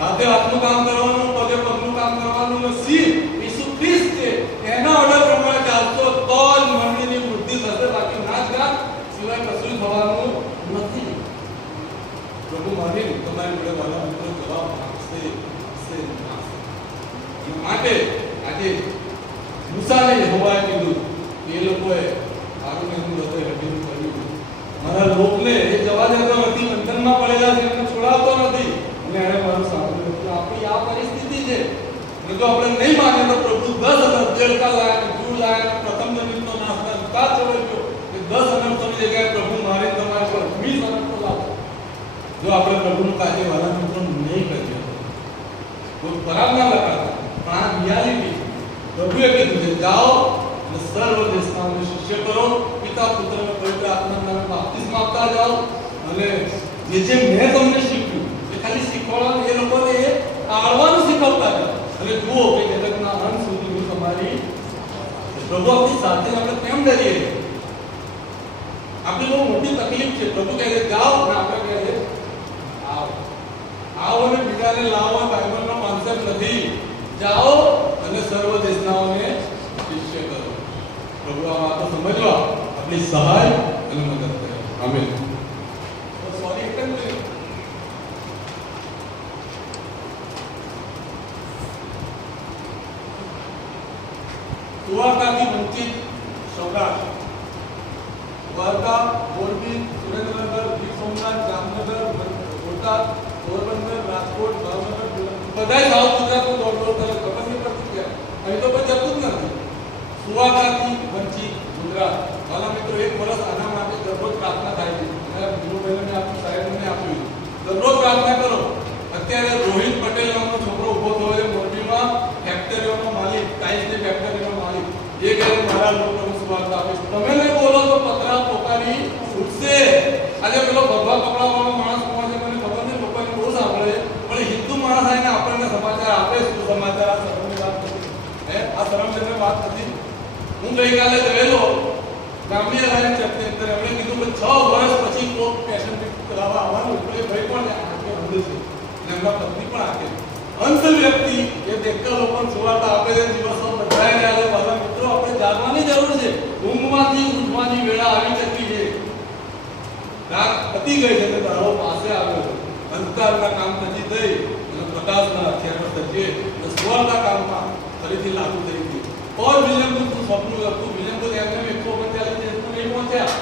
હાથે હાથનું કામ કરવાનું, પગે પગનું કામ કરવાનું, નસીબ ઈસુ ખ્રિસ્ત છે એના ઓર્ડર પ્રમાણે ચાલશો તો જ મંદિરની વૃદ્ધિ થશે, બાકી નાચ ગાન સિવાય કશું થવાનું નથી. પ્રભુ માની તમારી જોડે વાલા મિત્રો જવાબ આપશે. માટે આજે મૂસાને યહોવાએ કીધું એ લોકોએ હૃદય હટીનું કર્યું. મારા લોકને એ જવા દેતો નથી, બંધનમાં પડેલા છે એમને છોડાવતો નથી, અને એણે મારું સાંભળ્યું નથી. આપણી આ પરિસ્થિતિ છે. અને જો આપણે નહીં માને તો પ્રભુ 10,000 દેડકા લાયા, જૂળ લાયા, પ્રથમ જન્મનો નાશ ના ચડ્યો કે 10 અનર્થોની જગ્યાએ પ્રભુ મારે તમારા પર 20 અનર્થો લાવે. જો આપણે પ્રભુનું કાર્ય વાલા મિત્રો નહીં કરીએ તો ખરાબ ના લગાડતા, પણ આ રિયાલિટી પ્રભુએ કીધું છે, જાઓ અને સર્વ દેશનાઓને શિષ્ય કરો, પિતા પુત્ર અને પવિત્ર આત્માના નામે બાપ્તિસ્મા આપતા જાઓ, અને જે મેં તમને શીખ્યું એ ખાલી શીખવાડવાનું, એ લોકોને એ આળવાનું શીખવતા જાઓ, અને જુઓ કે જગતના અંત સુધી હું તમારી પ્રભુ આપણી સાથે. આપણે કેમ ડરીએ? આપણી બહુ મોટી તકલીફ છે. પ્રભુ કહે છે જાઓ, અને આપણે કહે છે આવો. આવો અને બીજાને લાવો. બાઇબલનો કોન્સેપ્ટ નથી. જાઓ અને સર્વ દેશનાઓને શિષ્ય કરો. પ્રભુ આ વાતો સમજવા આપણી સહાય અને મદદ કરે. આમેન. સોરી, એક જ મિનિટ. સુવાર્તાથી વંચિત સૌરાષ્ટ્ર, દ્વારકા, મોરબી, સુરેન્દ્રનગર, ગીર સોમનાથ, જામનગર, બોટાદ, પોરબંદર, રાજકોટ, ભાવનગર, બધા સાઉથ ગુજરાતનું દોડ કરે. ખબર નહીં પડતી ક્યાં અહીં તો કોઈ જતું જ નથી. સુવાર્તાથી વંચિત ગુજરાત. મારા મિત્રો, 1 વર્ષ આના માટે દરરોજ પ્રાર્થના થાય છે. ગુરુભાઈને આપ્યું, સાહેબને આપ્યું. દરરોજ પ્રાર્થના કરો. અત્યારે રોહિત પટેલ નામનો છોકરો ઉભો થયો છે મોરબીમાં, ફેક્ટરીઓનો માલિક, ટાઇલ્સની ફેક્ટરીનો માલિક. એ કહે મારા લોકોને સુવાર્તા આપીશ. તમે નહીં બોલો તો પતરા પોકારી ઉઠશે. આજે પેલો ભગવા કપડાવાળો માણસ કોણ છે મને ખબર નહીં, લોકોને બહુ સાંભળે, પણ હિન્દુ માણસ આવીને આપણને સમાચાર આપે. શું સમાચાર? આ શરમની વાત નથી. આ શરમજનક વાત નથી. હું ગઈકાલે ગયેલો ગામડી લાઈન ચર્ચની અંદર. એમણે કીધું કે 6 વર્ષ પછી કોઈ પેશન કરાવવા આવવાનું. એટલે ભાઈ પણ આગે વધે છે, અને એમના પત્ની પણ આગે. અંત વ્યક્તિ એ દેખતા લોકોને સુવાર્તા આપે છે. દિવસો બદલાઈ રહ્યા છે. મારા મિત્રો, આપણે જાગવાની જરૂર છે. ઊંઘમાંથી ઉઠવાની વેળા આવી ચૂકી છે. રાત પતી ગઈ છે, દાડો પાસે આવ્યો છે. અંધકારના કામ નથી થઈ અને પ્રકાશના હથિયારો થઈએ તો સુવાર્તા કામમાં ફરીથી લાગુ થઈ ગઈ. ઓર વિલિયમ બુથ સ્વપ્ન હતું. વિલિયમ બુથ એમને 139 દેશમાં નહીં પહોંચ્યા.